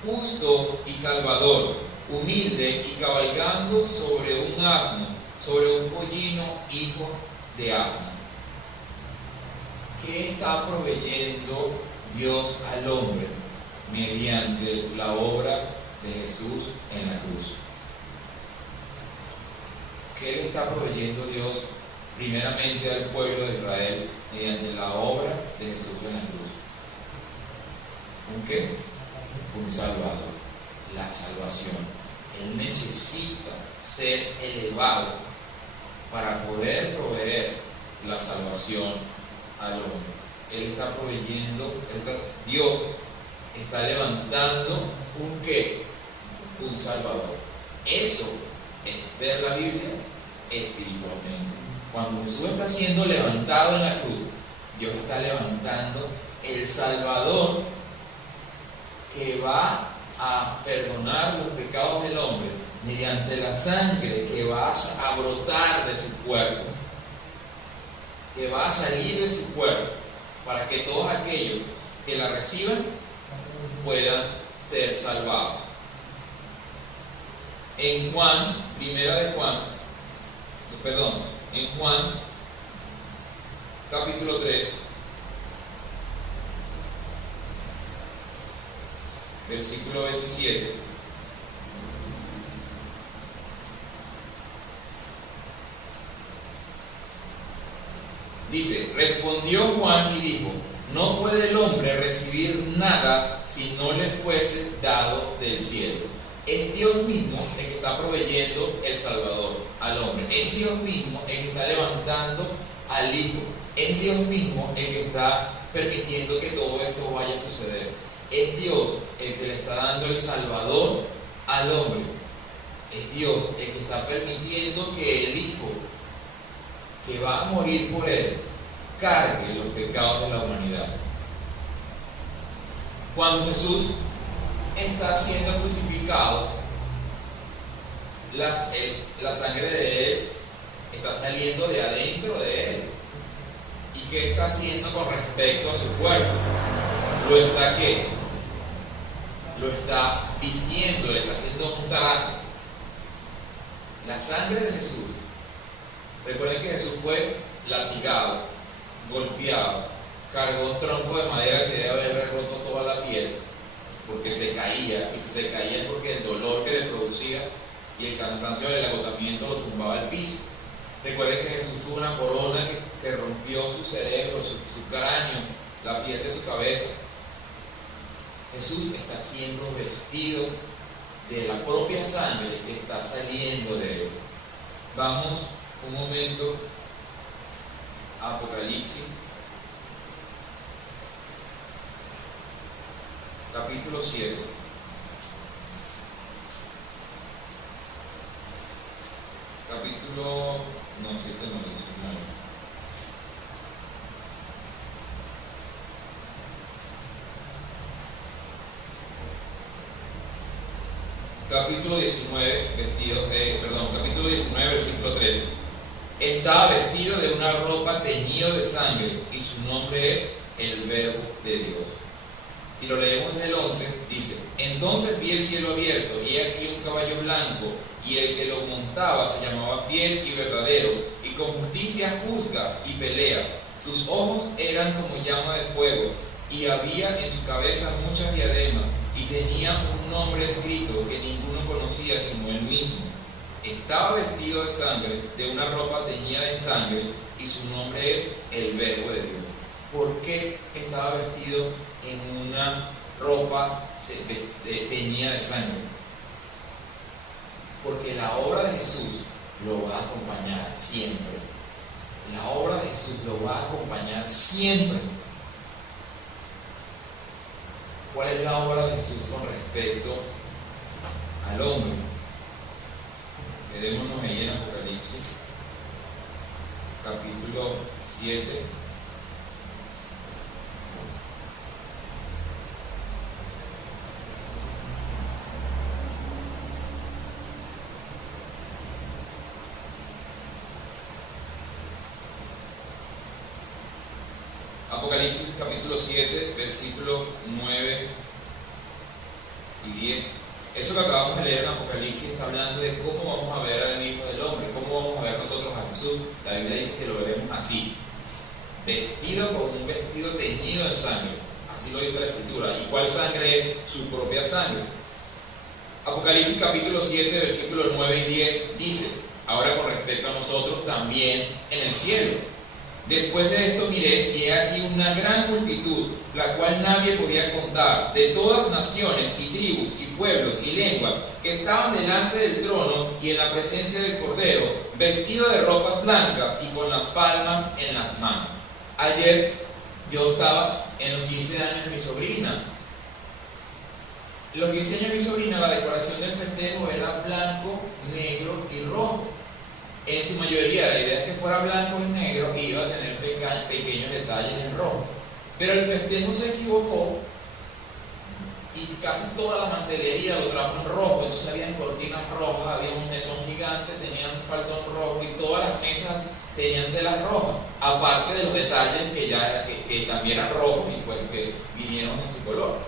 justo y salvador, humilde y cabalgando sobre un asno, sobre un pollino, hijo de asno. ¿Qué está proveyendo Dios al hombre mediante la obra de Jesús en la cruz? ¿Qué le está proveyendo Dios primeramente al pueblo de Israel mediante la obra de Jesús en la cruz? ¿Un qué? Un Salvador, la salvación. Él necesita ser elevado para poder proveer la salvación al hombre. Él está proveyendo, Dios está levantando un qué, un Salvador. Eso es ver la Biblia espiritualmente. Cuando Jesús está siendo levantado en la cruz, Dios está levantando el Salvador que va a perdonar los pecados del hombre mediante la sangre que va a brotar de su cuerpo, que va a salir de su cuerpo, para que todos aquellos que la reciban puedan ser salvados. En Juan, en Juan, capítulo 3, versículo 27. Dice, respondió Juan y dijo, no puede el hombre recibir nada si no le fuese dado del cielo. Es Dios mismo el que está proveyendo el Salvador al hombre. Es Dios mismo el que está levantando al Hijo. Es Dios mismo el que está permitiendo que todo esto vaya a suceder. Es Dios el que le está dando el Salvador al hombre. Es Dios el que está permitiendo que el Hijo, que va a morir por él, cargue los pecados de la humanidad. Cuando Jesús está siendo crucificado, la sangre de él está saliendo de adentro de él. ¿Y qué está haciendo con respecto a su cuerpo? Lo está vistiendo, le está haciendo un traje. La sangre de Jesús. Recuerden que Jesús fue latigado, golpeado, cargó un tronco de madera que debe haber roto toda la piel, porque se caía, y si se caía es porque el dolor que le producía y el cansancio del agotamiento lo tumbaba al piso. Recuerden que Jesús tuvo una corona que rompió su cerebro, su cráneo, la piel de su cabeza. Jesús está siendo vestido de la propia sangre que está saliendo de él. Vamos un momento a Apocalipsis, capítulo 7. Capítulo, no, 7 no, 19. Capítulo 19, capítulo 19, versículo 13. Estaba vestido de una ropa teñido de sangre y su nombre es el Verbo de Dios. Si lo leemos desde el 11, dice, entonces vi el cielo abierto y aquí un caballo blanco y el que lo montaba se llamaba Fiel y Verdadero y con justicia juzga y pelea. Sus ojos eran como llama de fuego y había en su cabeza muchas diademas y tenía un nombre escrito que ninguno conocía sino él mismo. Estaba vestido de sangre, de una ropa teñida en sangre, y su nombre es el Verbo de Dios. ¿Por qué estaba vestido en una ropa teñida de sangre? Porque la obra de Jesús lo va a acompañar siempre. La obra de Jesús lo va a acompañar siempre. ¿Cuál es la obra de Jesús con respecto al hombre? Quedémonos ahí en Apocalipsis, capítulo 7. Apocalipsis capítulo 7, versículos 9 y 10. Eso que acabamos de leer en Apocalipsis está hablando de cómo vamos a ver al Hijo del Hombre, cómo vamos a ver nosotros a Jesús. La Biblia dice que lo veremos así, vestido con un vestido teñido en sangre. Así lo dice la Escritura. ¿Y cuál sangre es? Su propia sangre. Apocalipsis capítulo 7, versículos 9 y 10 dice, ahora con respecto a nosotros también en el cielo. Después de esto miré y he aquí una gran multitud, la cual nadie podía contar, de todas naciones y tribus y pueblos y lenguas, que estaban delante del trono y en la presencia del Cordero, vestidos de ropas blancas y con las palmas en las manos. Ayer yo estaba en los 15 años de mi sobrina. Los 15 años de mi sobrina, la decoración del festejo era blanco, negro y rojo. En su mayoría la idea es que fuera blanco y negro y iba a tener pequeños detalles en rojo. Pero el festejo se equivocó y casi toda la mantelería lo trajo en rojo. Entonces habían cortinas rojas, había un mesón gigante, tenían un faldón rojo y todas las mesas tenían telas rojas, aparte de los detalles que también eran rojos y pues que vinieron en su color.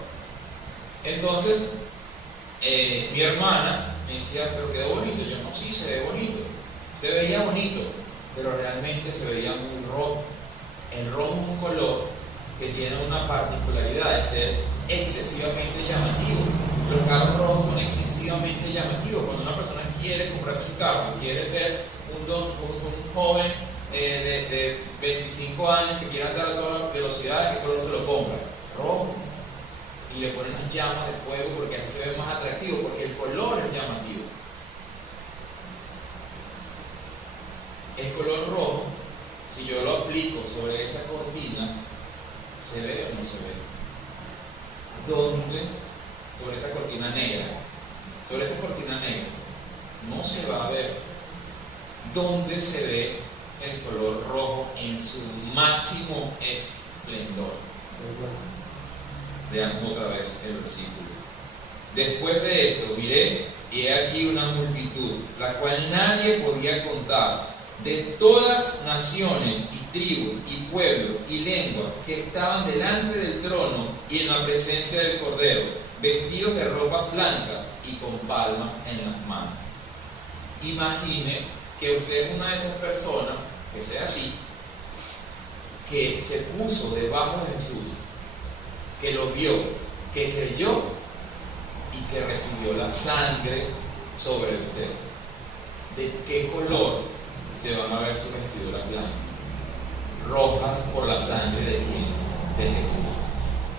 Entonces mi hermana me decía, pero quedó bonito. Yo no, sí, se ve bonito. Se veía bonito, pero realmente se veía muy rojo. El rojo es un color que tiene una particularidad de ser excesivamente llamativo. Los carros rojos son excesivamente llamativos. Cuando una persona quiere comprarse un carro, quiere ser un joven de 25 años que quiere andar a toda velocidad, ¿qué color se lo compra? Rojo. Y le ponen las llamas de fuego porque así se ve más atractivo, porque el color es llamativo. El color rojo, si yo lo aplico sobre esa cortina, ¿se ve o no se ve? ¿Dónde? Sobre esa cortina negra. Sobre esa cortina negra no se va a ver. ¿Dónde se ve el color rojo en su máximo esplendor? Veamos otra vez el versículo. Después de esto miré y he aquí una multitud, la cual nadie podía contar, de todas naciones y tribus y pueblos y lenguas, que estaban delante del trono y en la presencia del Cordero, vestidos de ropas blancas y con palmas en las manos. Imagine que usted es una de esas personas, que sea así, que se puso debajo de Jesús, que lo vio, que creyó y que recibió la sangre sobre usted. ¿De qué color se van a ver sus vestiduras blancas? Rojas por la sangre de quién? De Jesús.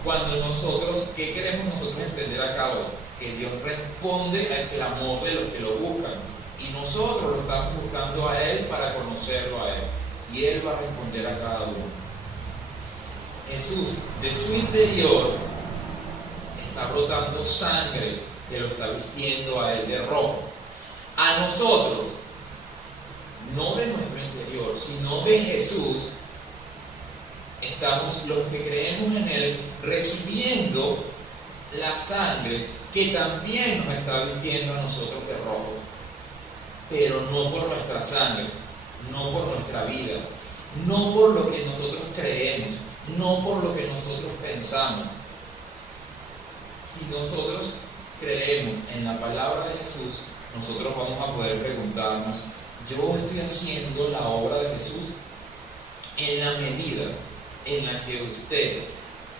Cuando nosotros, ¿qué queremos nosotros entender acá hoy? Que Dios responde al clamor de los que lo buscan, y nosotros lo estamos buscando a Él para conocerlo a Él, y Él va a responder a cada uno. Jesús, de su interior, está brotando sangre que lo está vistiendo a Él de rojo. A nosotros, no de nuestro interior, sino de Jesús, estamos los que creemos en Él recibiendo la sangre que también nos está vistiendo a nosotros de rojo, pero no por nuestra sangre, no por nuestra vida, no por lo que nosotros creemos, no por lo que nosotros pensamos. Si nosotros creemos en la palabra de Jesús, nosotros vamos a poder preguntarnos: ¿yo estoy haciendo la obra de Jesús? En la medida en la que usted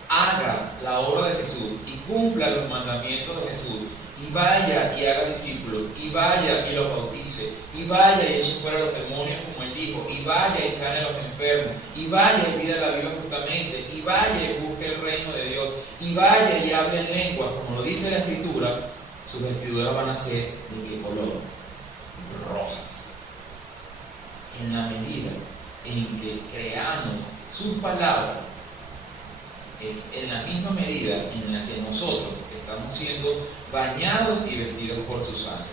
haga la obra de Jesús y cumpla los mandamientos de Jesús, y vaya y haga discípulos, y vaya y los bautice, y vaya y eche fuera los demonios como Él dijo, y vaya y sane a los enfermos, y vaya y pida la vida justamente, y vaya y busque el reino de Dios, y vaya y hable en lenguas, como lo dice la Escritura, sus vestiduras van a ser ¿de qué color? Rojas. En la medida en que creamos sus palabras, es en la misma medida en la que nosotros estamos siendo bañados y vestidos por su sangre.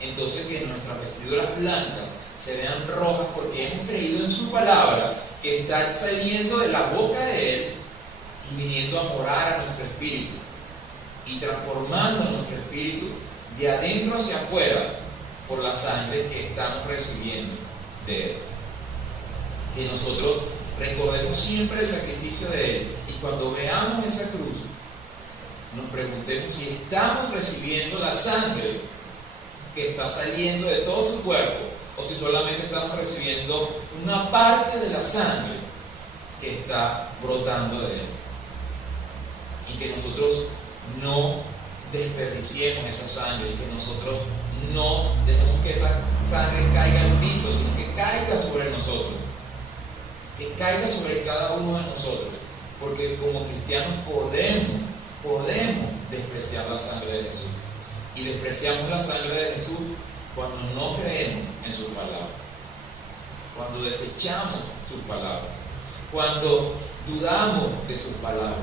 Entonces, que nuestras vestiduras blancas se vean rojas porque hemos creído en su palabra, que está saliendo de la boca de Él y viniendo a morar a nuestro espíritu y transformando nuestro espíritu de adentro hacia afuera por la sangre que estamos recibiendo de Él. Que nosotros recordemos siempre el sacrificio de Él, y cuando veamos esa cruz nos preguntemos si estamos recibiendo la sangre que está saliendo de todo su cuerpo, o si solamente estamos recibiendo una parte de la sangre que está brotando de Él. Y que nosotros no desperdiciemos esa sangre, y que nosotros no dejemos que esa sangre caiga al piso, sino que caiga sobre nosotros, que caiga sobre cada uno de nosotros, porque como cristianos podemos despreciar la sangre de Jesús, y despreciamos la sangre de Jesús cuando no creemos en sus palabras, cuando desechamos sus palabras, cuando dudamos de sus palabras.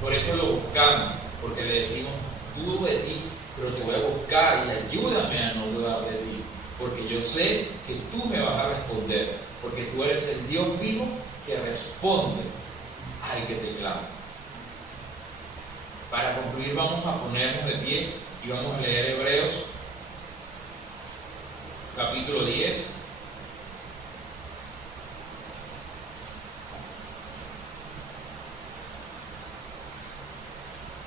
Por eso lo buscamos, porque le decimos: dudo de ti, pero te voy a buscar y ayúdame a no dudar de ti, porque yo sé que tú me vas a responder, porque tú eres el Dios vivo que responde al que te clama. Para concluir, vamos a ponernos de pie y vamos a leer Hebreos capítulo 10.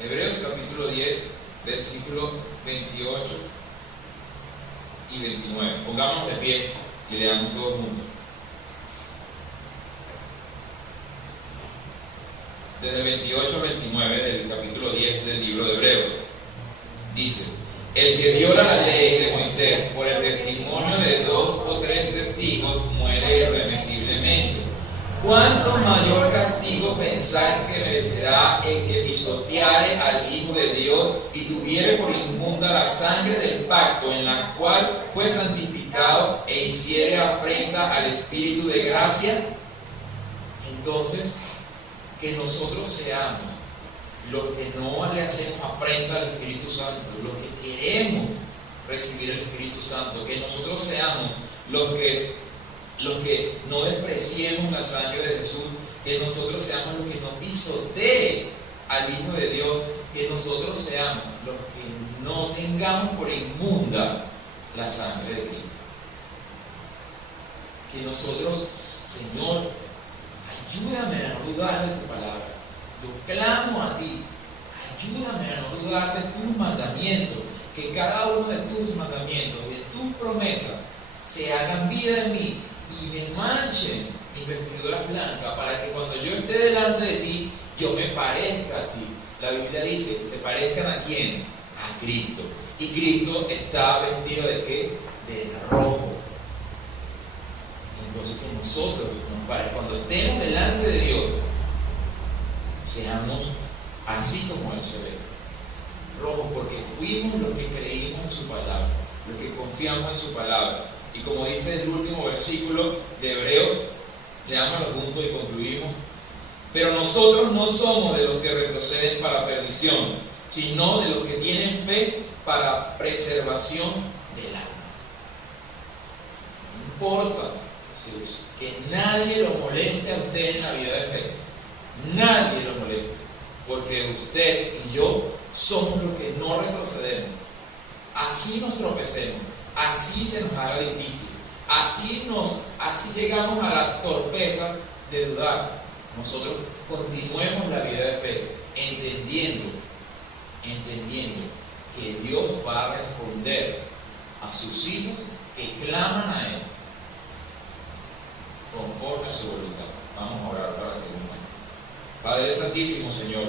Hebreos capítulo 10, versículos 28 y 29. Pongámonos de pie y leamos todos juntos. Desde 28 al 29 del capítulo 10 del libro de Hebreos. Dice: el que viola la ley de Moisés por el testimonio de 2 o 3 testigos muere ¿Cuánto mayor castigo pensáis que merecerá el que pisoteare al Hijo de Dios y tuviere por inmunda la sangre del pacto en la cual fue santificado e hiciere afrenta al Espíritu de gracia? Entonces, que nosotros seamos los que no le hacemos afrenta al Espíritu Santo, los que queremos recibir el Espíritu Santo, que nosotros seamos los que no despreciemos la sangre de Jesús, que nosotros seamos los que no pisotee al Hijo de Dios, que nosotros seamos los que no tengamos por inmunda la sangre de Cristo. Que nosotros, Señor, ayúdame a no dudar de tu palabra. Yo clamo a ti, ayúdame a no dudar de tus mandamientos, que cada uno de tus mandamientos, de tus promesas, se hagan vida en mí y me manchen mis vestiduras blancas, para que cuando yo esté delante de ti, yo me parezca a ti. La Biblia dice que se parezcan ¿a quién? A Cristo. Y Cristo está vestido ¿de qué? De rojo. Entonces que nosotros, cuando estemos delante de Dios, seamos así como Él se ve. Rojo, porque fuimos los que creímos en su palabra, los que confiamos en su palabra. Y como dice el último versículo de Hebreos, leámoslo juntos y concluimos. Pero nosotros no somos de los que retroceden para perdición, sino de los que tienen fe para preservación del alma. No importa que nadie lo moleste a usted en la vida de fe. Nadie lo moleste, porque usted y yo somos los que no retrocedemos. Así nos tropecemos, así se nos haga difícil, así llegamos a la torpeza de dudar. Nosotros continuemos la vida de fe, entendiendo que Dios va a responder a sus hijos que claman a Él conforme a su voluntad. Vamos a orar para terminar. Padre Santísimo, Señor,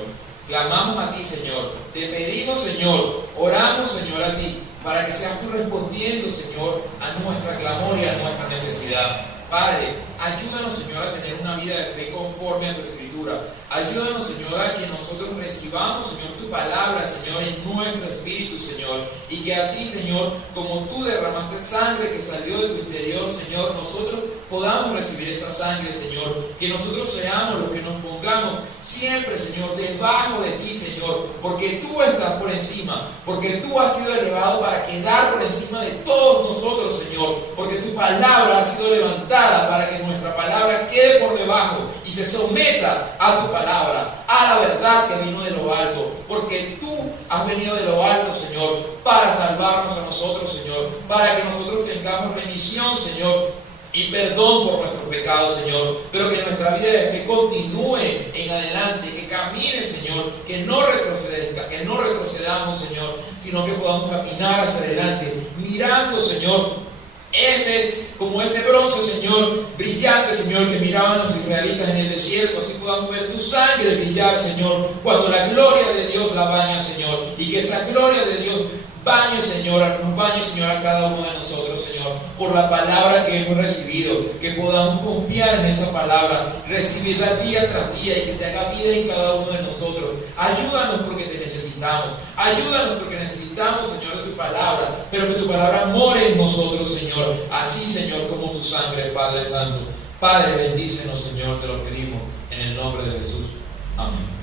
clamamos a ti, Señor, te pedimos, Señor, oramos, Señor, a ti, para que seas tú respondiendo, Señor, a nuestra clamor y a nuestra necesidad. Padre, ayúdanos, Señor, a tener una vida de fe conforme a tu Escritura. Ayúdanos, Señor, a que nosotros recibamos, Señor, tu palabra, Señor, en nuestro espíritu, Señor. Y que así, Señor, como tú derramaste sangre que salió de tu interior, Señor, nosotros podamos recibir esa sangre, Señor. Que nosotros seamos los que nos pongamos siempre, Señor, debajo de ti, Señor. Porque tú estás por encima. Porque tú has sido elevado para quedar por encima de todos nosotros, Señor. Porque tu palabra ha sido levantada para que nuestra palabra quede por debajo y se someta a tu palabra, a la verdad que vino de lo alto, porque tú has venido de lo alto, Señor, para salvarnos a nosotros, Señor, para que nosotros tengamos bendición, Señor, y perdón por nuestros pecados, Señor, pero que nuestra vida de fe continúe en adelante, que camine, Señor, que no retrocedamos, Señor, sino que podamos caminar hacia adelante, mirando, Señor, como ese bronce, Señor, brillante, Señor, que miraban los israelitas en el desierto. Así podamos ver tu sangre brillar, Señor, cuando la gloria de Dios la baña, Señor, y que esa gloria de Dios bañe, Señor, nos bañe, Señor, a cada uno de nosotros, Señor, por la palabra que hemos recibido, que podamos confiar en esa palabra, recibirla día tras día y que se haga vida en cada uno de nosotros. Ayúdanos porque te necesitamos, ayúdanos porque necesitamos, Señor, de tu palabra, pero que tu palabra more en nosotros, Señor, así, Señor, como tu sangre, Padre Santo. Padre, bendícenos, Señor, te lo pedimos en el nombre de Jesús. Amén.